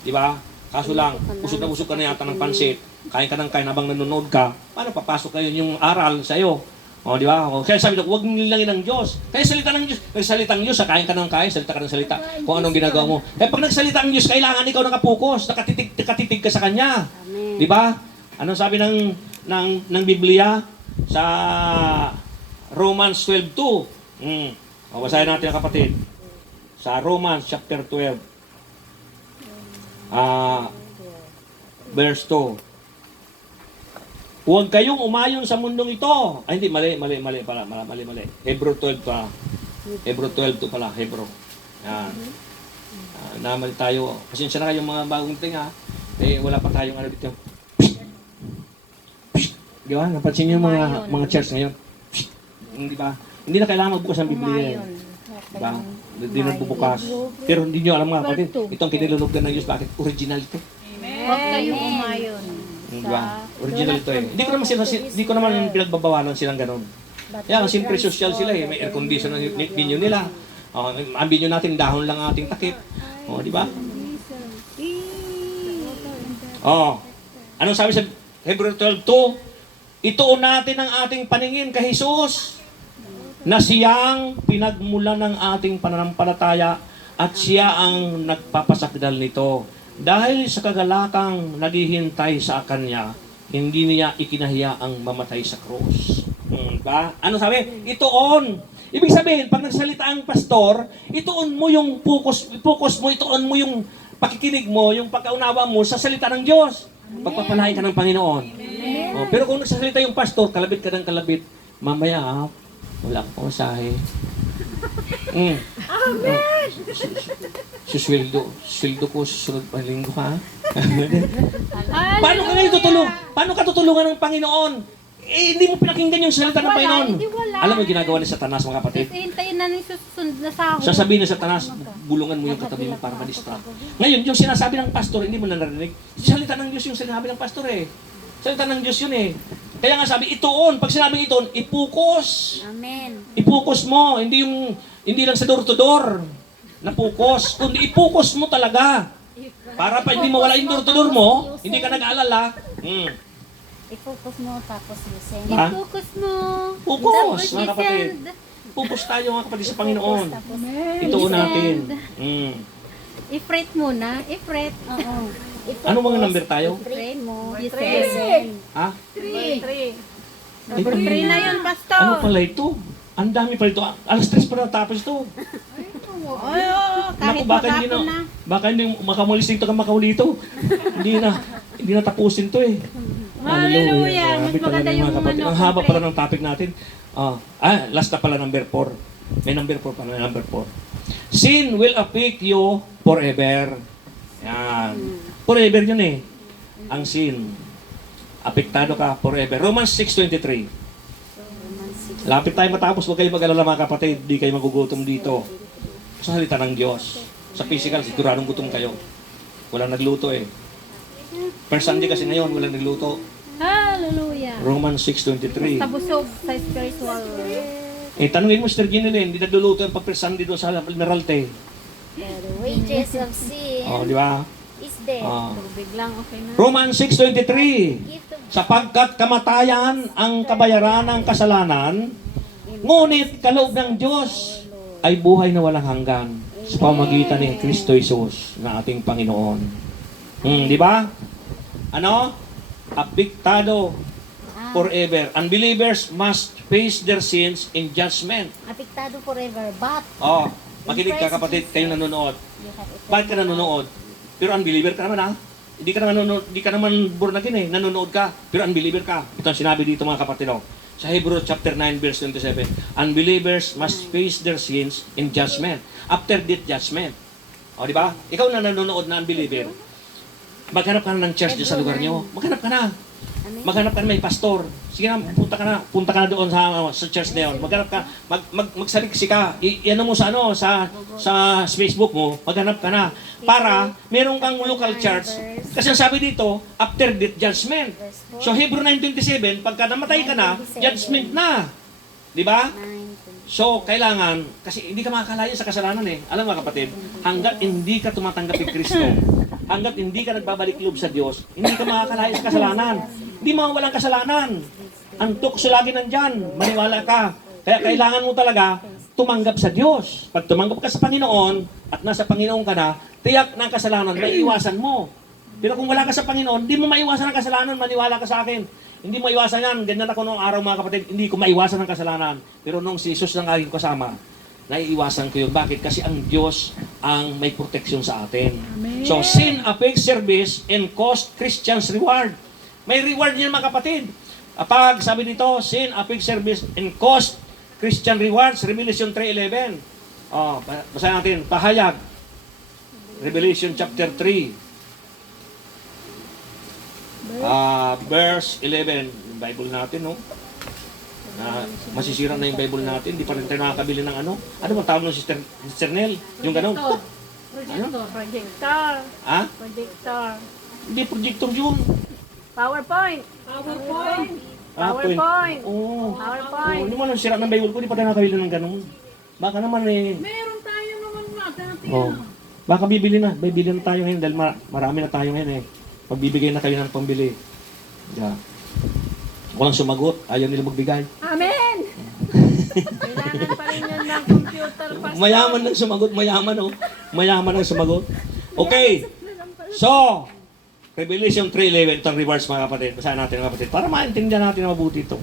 Di ba? Kaso lang, usog na usog ka na yata ng pansit. Kain ka ng kain habang nanonood ka. Paano papasok kayo yung aral sa iyo? O, di ba? Kaya sabi ko, huwag nilangin ng Diyos. Kaya salita ng Diyos. Kaya salita ng Diyos, kain ka ng kain, salita ka ng salita. Kung anong ginagawa mo. Kaya pag nagsalita ng Diyos, kailangan ikaw nakapokus, nakatitig ka sa Kanya. Di ba? Anong sabi ng Biblia sa Romans 12:2? Basahin natin ang kapatid. Sa Romans chapter 12. Verse 2. Huwag kayong umayon sa mundong ito. Ay, hindi, mali pala. Hebrew 12 pa. Hebrew 12 pala, Hebrew. Yan. Namali tayo. Pasensya na kayong mga bagong tinga. Wala pa tayong ano dito. Di ba? Napansin niyo yung mga church ngayon. Di ba? Hindi na kailangan magbukas ng Biblia. Di ba? Hindi nagbubukas. Pero hindi nyo alam mga kapatid. Ito ang kinilulugdan ng Diyos. Bakit? Original ito. Huwag kayong umayon. Diba? Original ito eh. Hindi ko naman pinagbabawalan silang ganun. Yan, siyempre social sila eh. May air conditioner ninyo nila. Ang binyo natin, dahon lang ating takip. Di ba? Anong sabi sa Hebrew 12:2? Ituon natin ang ating paningin kay Jesus na siyang pinagmulan ng ating pananampalataya at siya ang nagpapasakdal nito. Dahil sa kagalakang naghihintay sa Kanya, hindi niya ikinahiya ang mamatay sa krus. Ba? Ano sabi? Ituon. Ibig sabihin, pag nagsalita ang pastor, ituon mo yung focus mo, ituon mo yung pakikinig mo, yung pagkaunawa mo sa salita ng Diyos. Pagpapalain ka ng Panginoon. Pero kung nagsasalita yung pastor, kalabit ka ng kalabit, mamaya, wala akong masahe. Amen! Sweldo ko, susunod pa linggo ha? Paano ka ngayon tutulong? Paano ka tutulungan ng Panginoon? Hindi mo pinakinggan yung salita ng Panginoon. Alam mo yung ginagawa ni Satanas, mga kapatid? Hintayin na ni susunod na sahod. Sasabihin ni Satanas, bulungan mo yung katabi mo para ma-distract. Ngayon, yung sinasabi ng pastor, hindi mo na narinig. Salita ng Diyos yung sinasabi ng pastor eh. Salita ng Diyos yun eh. Kaya nga sabi, ituon. Pag sinabing ituon, ipukus. Amen. Ipukus mo. Hindi lang sa door to door na pukus. Kundi ipukus mo talaga. Para pa hindi mawala yung door to door mo, hindi ka nag-aalala. I-focus mo tapos listen. Ha? I-focus mo. Pukus, Tapos mga kapatid. i-send. Pukus tayo mga kapatid sa Panginoon. Tapos, Ituon natin. I-fret muna. I-fret. oo. Ano mga number tayo? Pray mo. Listen. Ha? Number 3 na yun, pastor. Ano pala ito? Ang dami pala ito. Alas 3 pa natapos ito. Oo, kahit Naku, baka matapon na. Baka hindi makamulis dito ka makahuli ito. Hindi na tapusin to eh. Hallelujah. Mas Grabe maganda talaga, yung mga kapatid. Ang haba pala ng topic natin. Last na pala number 4. May number 4 pala, number 4. Sin will affect you forever. Yan. Forever yun eh. Ang sin. Apektado ka forever. Romans 6:23. Lapit tayo matapos. Huwag kayo mag-alala mga kapatid. Di kayo magugutom dito. Sa salita ng Diyos. Sa physical, siguradong gutom kayo. Walang nagluto eh. First Sunday kasi ngayon, walang nagluto. Hallelujah. Romans 6:23. Tabusog sa spiritual. Tanungin mo, Sister Ginilin, hindi nagluluto yung papresan dito sa Admiralty. The wages of sin Di ba? is death. Tubig lang, okay na. Romans 6:23. Gift of Sapagkat kamatayan ang kabayaran ng kasalanan, ngunit kaloob ng Diyos ay buhay na walang hanggan sa pamagitan ni Kristo Jesus na ating Panginoon. Di ba? Ano? Apektado forever. Unbelievers must face their sins in judgment. apektado forever, but Makinig ka kapatid, kayo nanonood. you have eternal Bakit ka nanonood? Pero unbeliever ka naman ha? Hindi ka naman nanonood, hindi ka naman born again nanonood ka, pero unbeliever ka. Ito ang sinabi dito mga kapatid sa Hebrews chapter 9 verse 27. Unbelievers must face their sins in judgment. After that judgment. Di ba? Ikaw na nanonood na unbeliever. Maghanap ka na ng church dyan sa lugar nyo. Maghanap ka na. Maghanap ka na may pastor. Sige na, punta ka na doon sa church na yun. Maghanap ka, magsaliksi ka. Ano mo sa Facebook mo, maghanap ka na. Para meron kang local church. Kasi ang sabi dito, after death judgment. So Hebrew 9:27, pagka namatay ka na, judgment na. Di ba? 9. So, kailangan, kasi hindi ka makakalayo sa kasalanan Alam mo kapatid, hanggat hindi ka tumatanggap kay Kristo, hanggat hindi ka nagbabalik loob sa Diyos, hindi ka makakalayo sa kasalanan. Hindi mawawalang kasalanan. Ang tukso lagi nandyan, maniwala ka. Kaya kailangan mo talaga tumanggap sa Diyos. Pag tumanggap ka sa Panginoon, at nasa Panginoon ka na, tiyak ng kasalanan, may iwasan mo. Pero kung wala ka sa Panginoon, hindi mo maiwasan ang kasalanan, maniwala ka sa akin. Hindi mo iwasan yan. Ganyan ako noong araw mga kapatid, hindi ko maiwasan ang kasalanan. Pero nung si Jesus lang aking kasama, naiiwasan ko yun. Bakit? Kasi ang Diyos ang may proteksyon sa atin. Amen. So, sin affects service and cost Christians reward. May reward niyan mga kapatid. Pag sabi dito, sin affects service and cost Christian rewards, Revelation 3:11. Basahin natin, pahayag. Revelation chapter 3. Verse 11, yung Bible natin, masisira na yung Bible natin, di pa rin tayo nakakabili ng ano bang tawag ng Sister Nel? Yung ganun. Projector. Ha? Projector. Hindi, projector yun. PowerPoint. PowerPoint. Oo. PowerPoint. Hindi mo lang sira ng Bible ko, di pa tayo nakakabili ng ganun. Baka naman Meron tayo naman dati. Baka bibili na tayo ngayon dahil marami na tayo ngayon Pagbibigay na kayo ng pambili. Walang sumagot. Ayaw nila magbigay. Amen! Kailangan pa rin yan ng computer, pastor. Mayaman ang sumagot. Mayaman ang sumagot. Okay. So, Revelation 3:11. Itong reverse mga kapatid. Basahin natin mga kapatid. Para maintindihan natin na mabuti ito.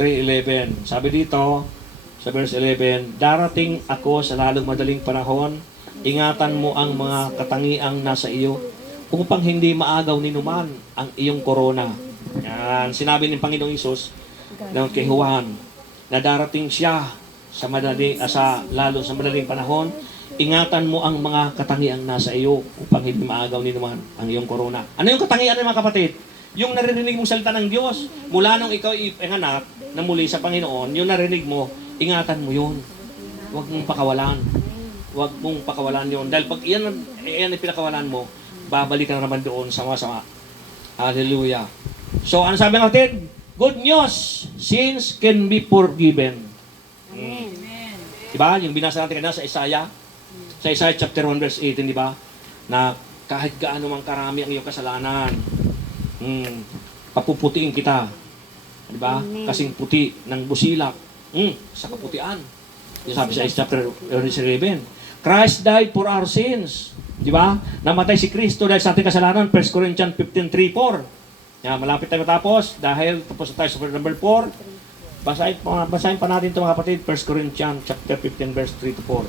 3:11. Sabi dito, sa verse 11, darating ako sa lalong madaling panahon. Ingatan mo ang mga katangiang nasa iyo upang hindi maagaw ni numan ang iyong korona. Yan, sinabi ng Panginoong Hesus kay Juan na darating siya sa lalo sa madaling panahon. Ingatan mo ang mga katangiang nasa iyo upang hindi maagaw ni numan ang iyong korona. Ano yung katangian mga kapatid? Yung naririnig mong salita ng Diyos mula nung ikaw ipanganak na muli sa Panginoon, yung narinig mo, ingatan mo yun. Huwag mong pakawalan. Huwag mong pakawalan yun. Dahil pag iyan ang pinakawalan mo, babalik ka na naman doon sama-sama. Hallelujah. So, ano sabi ng kapatid? Good news, sins can be forgiven. Amen. Diba? Yung binasa natin kanina sa Isaiah. Sa Isaiah chapter 1 verse 18, diba? Na kahit gaano mang karami ang iyong kasalanan, papuputiin kita. Diba? Kasing puti ng busilak. Sa kaputian. Yung sabi sa Isaiah chapter 11. Christ died for our sins. Di ba? Namatay si Kristo dahil sa ating kasalanan. 1 Corinthians 15:3-4. Yan, malapit tayo matapos. Dahil tapos na tayo sa verse number 4. Basahin pa natin ito mga kapatid. 1 Corinthians chapter 15 verse 3-4.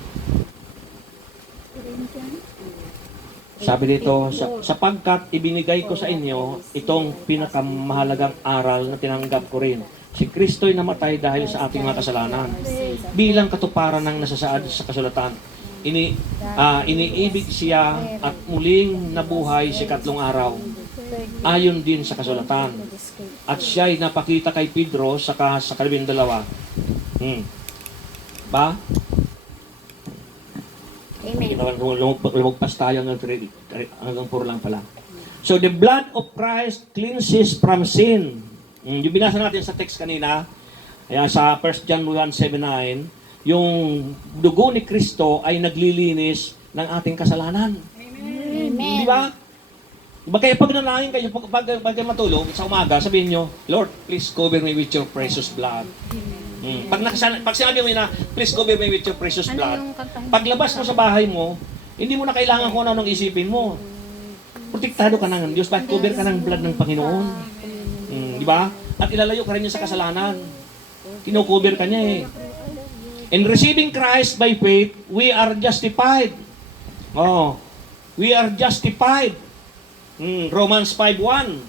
Sabi dito, sapagkat ibinigay ko sa inyo itong pinakamahalagang aral na tinanggap ko rin. Si Kristo'y namatay dahil sa ating mga kasalanan. Bilang katuparan ng nasasaad sa kasulatan. Iniibig siya at muling nabuhay sa ikatlong araw. Ayon din sa kasulatan. At siya'y napakita kay Pedro sa 12. Ba? Amen. Lumagpas tayo hanggang 4 lang pala. So the blood of Christ cleanses from sin. Yung binasa natin sa text kanina, ayan, sa 1 John 1:7-9, yung dugo ni Kristo ay naglilinis ng ating kasalanan. Amen. Di ba? Diba kaya pag nanangin kayo, pag kayo matulog sa umaga, sabihin nyo, Lord, please cover me with your precious blood. Pag sinabi mo yun na, please cover me with your precious blood, paglabas mo sa bahay mo, hindi mo na kailangan kung ano nang isipin mo. Protektado ka ng Diyos, bakit cover ka ng blood ng Panginoon? Di ba? At ilalayo ka rin niya sa kasalanan. Kino-cover ka niya eh. In receiving Christ by faith, we are justified. Oh, we are justified. Romans 5:1.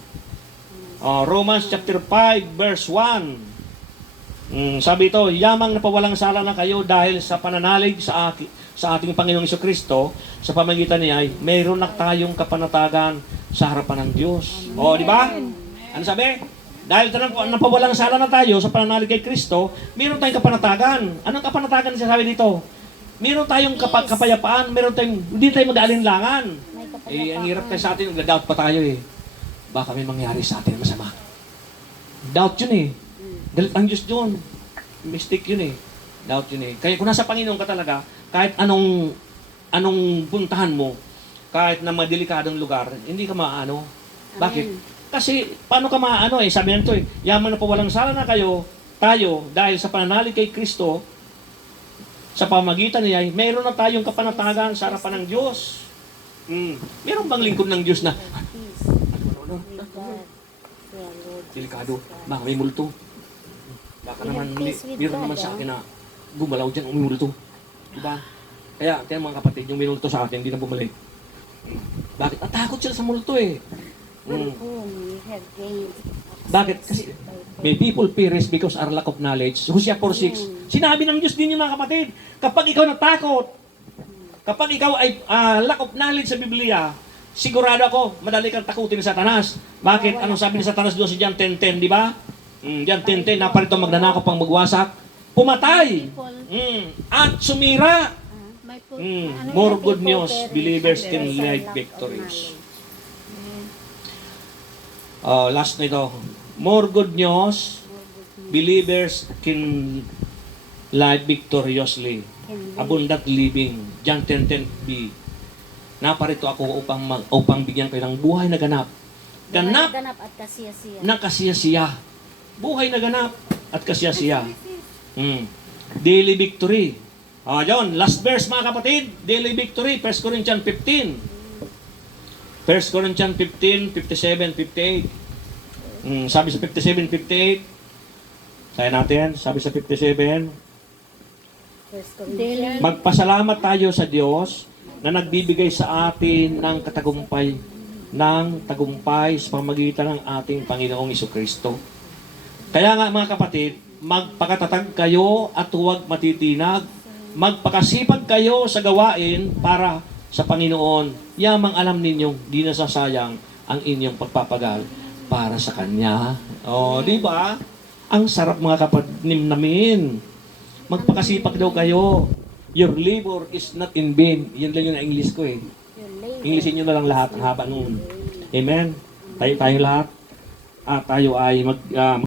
Romans chapter 5 verse 1. Sabi ito, yamang napawalang sala na kayo dahil sa pananalig sa ating Panginoong Jesucristo, sa pamagitan niya ay mayroon na tayong kapanatagan sa harapan ng Diyos. Di ba? Ano sabi? Dahil napawalang sala na tayo sa pananalig kay Kristo, mayroon tayong kapanatagan. Anong kapanatagan siya sabi dito? Meron tayong kapayapaan, hindi tayo mag-aalinlangan. Ang hirap tayo sa atin, nag-doubt pa tayo eh. Baka may mangyari sa atin masama. Doubt yun eh. Galit ang Diyos doon. Mistake yun eh. Doubt yun eh. Kaya kung nasa Panginoon ka talaga, kahit anong puntahan mo, kahit na madelikadong lugar, hindi ka maano. Bakit? Kasi paano ka maano eh, sabi nito eh, yaman na po walang sala na tayo, dahil sa pananalig kay Kristo, sa pamagitan niya, mayroon na tayong kapanatagan sa harapan ng Diyos. Meron bang lingkod ng Diyos na, delikado, baka may multo. Baka naman, meron naman sa akin na gumalaw dyan, umulto. Diba? Kaya, mga kapatid, yung minulto sa akin, hindi na bumalik. Bakit? Natakot sila sa multo eh. Bakit? Kasi may people perish because are lack of knowledge. Hosea 4:6. Sinabi ng Diyos din yung mga kapatid, kapag ikaw natakot, kapag ikaw ay lack of knowledge sa Biblia, sigurado ako, madali kang takutin ni Satanas. Bakit? Anong sabi ni Satanas doon sa John 10:10, di ba? John 10:10, naparito magnanakaw pang magwasak, pumatay, at sumira. More good news, believers can live victories. Last nito, more good news, believers can live victoriously. Abundant living. John 10:10b. Naparito ako upang bigyan kayo ng buhay na ganap. Ganap at kasiyasiya. na kasiyasiya. Buhay na ganap at kasiyasiya. Daily victory. Yun, last verse mga kapatid, daily victory, 1 Corinthians 15. 1 Corinthians 15, 57, 58. Sabi sa 57, 58, sabi natin, sabi sa 57, magpasalamat tayo sa Diyos na nagbibigay sa atin ng tagumpay sa pamagitan ng ating Panginoong Jesucristo. Kaya nga mga kapatid, magpakatatag kayo at huwag matitinag. Magpakasipag kayo sa gawain para sa Panginoon. Yamang alam ninyong di nasasayang ang inyong pagpapagal para sa Kanya. Di ba? Ang sarap mga kapatid namin. Magpakasipag daw kayo. Your labor is not in vain. Yan lang yung English ko eh. Englishin nyo na lang lahat. Ang haba noon. Amen? Tayo lahat. Tayo ay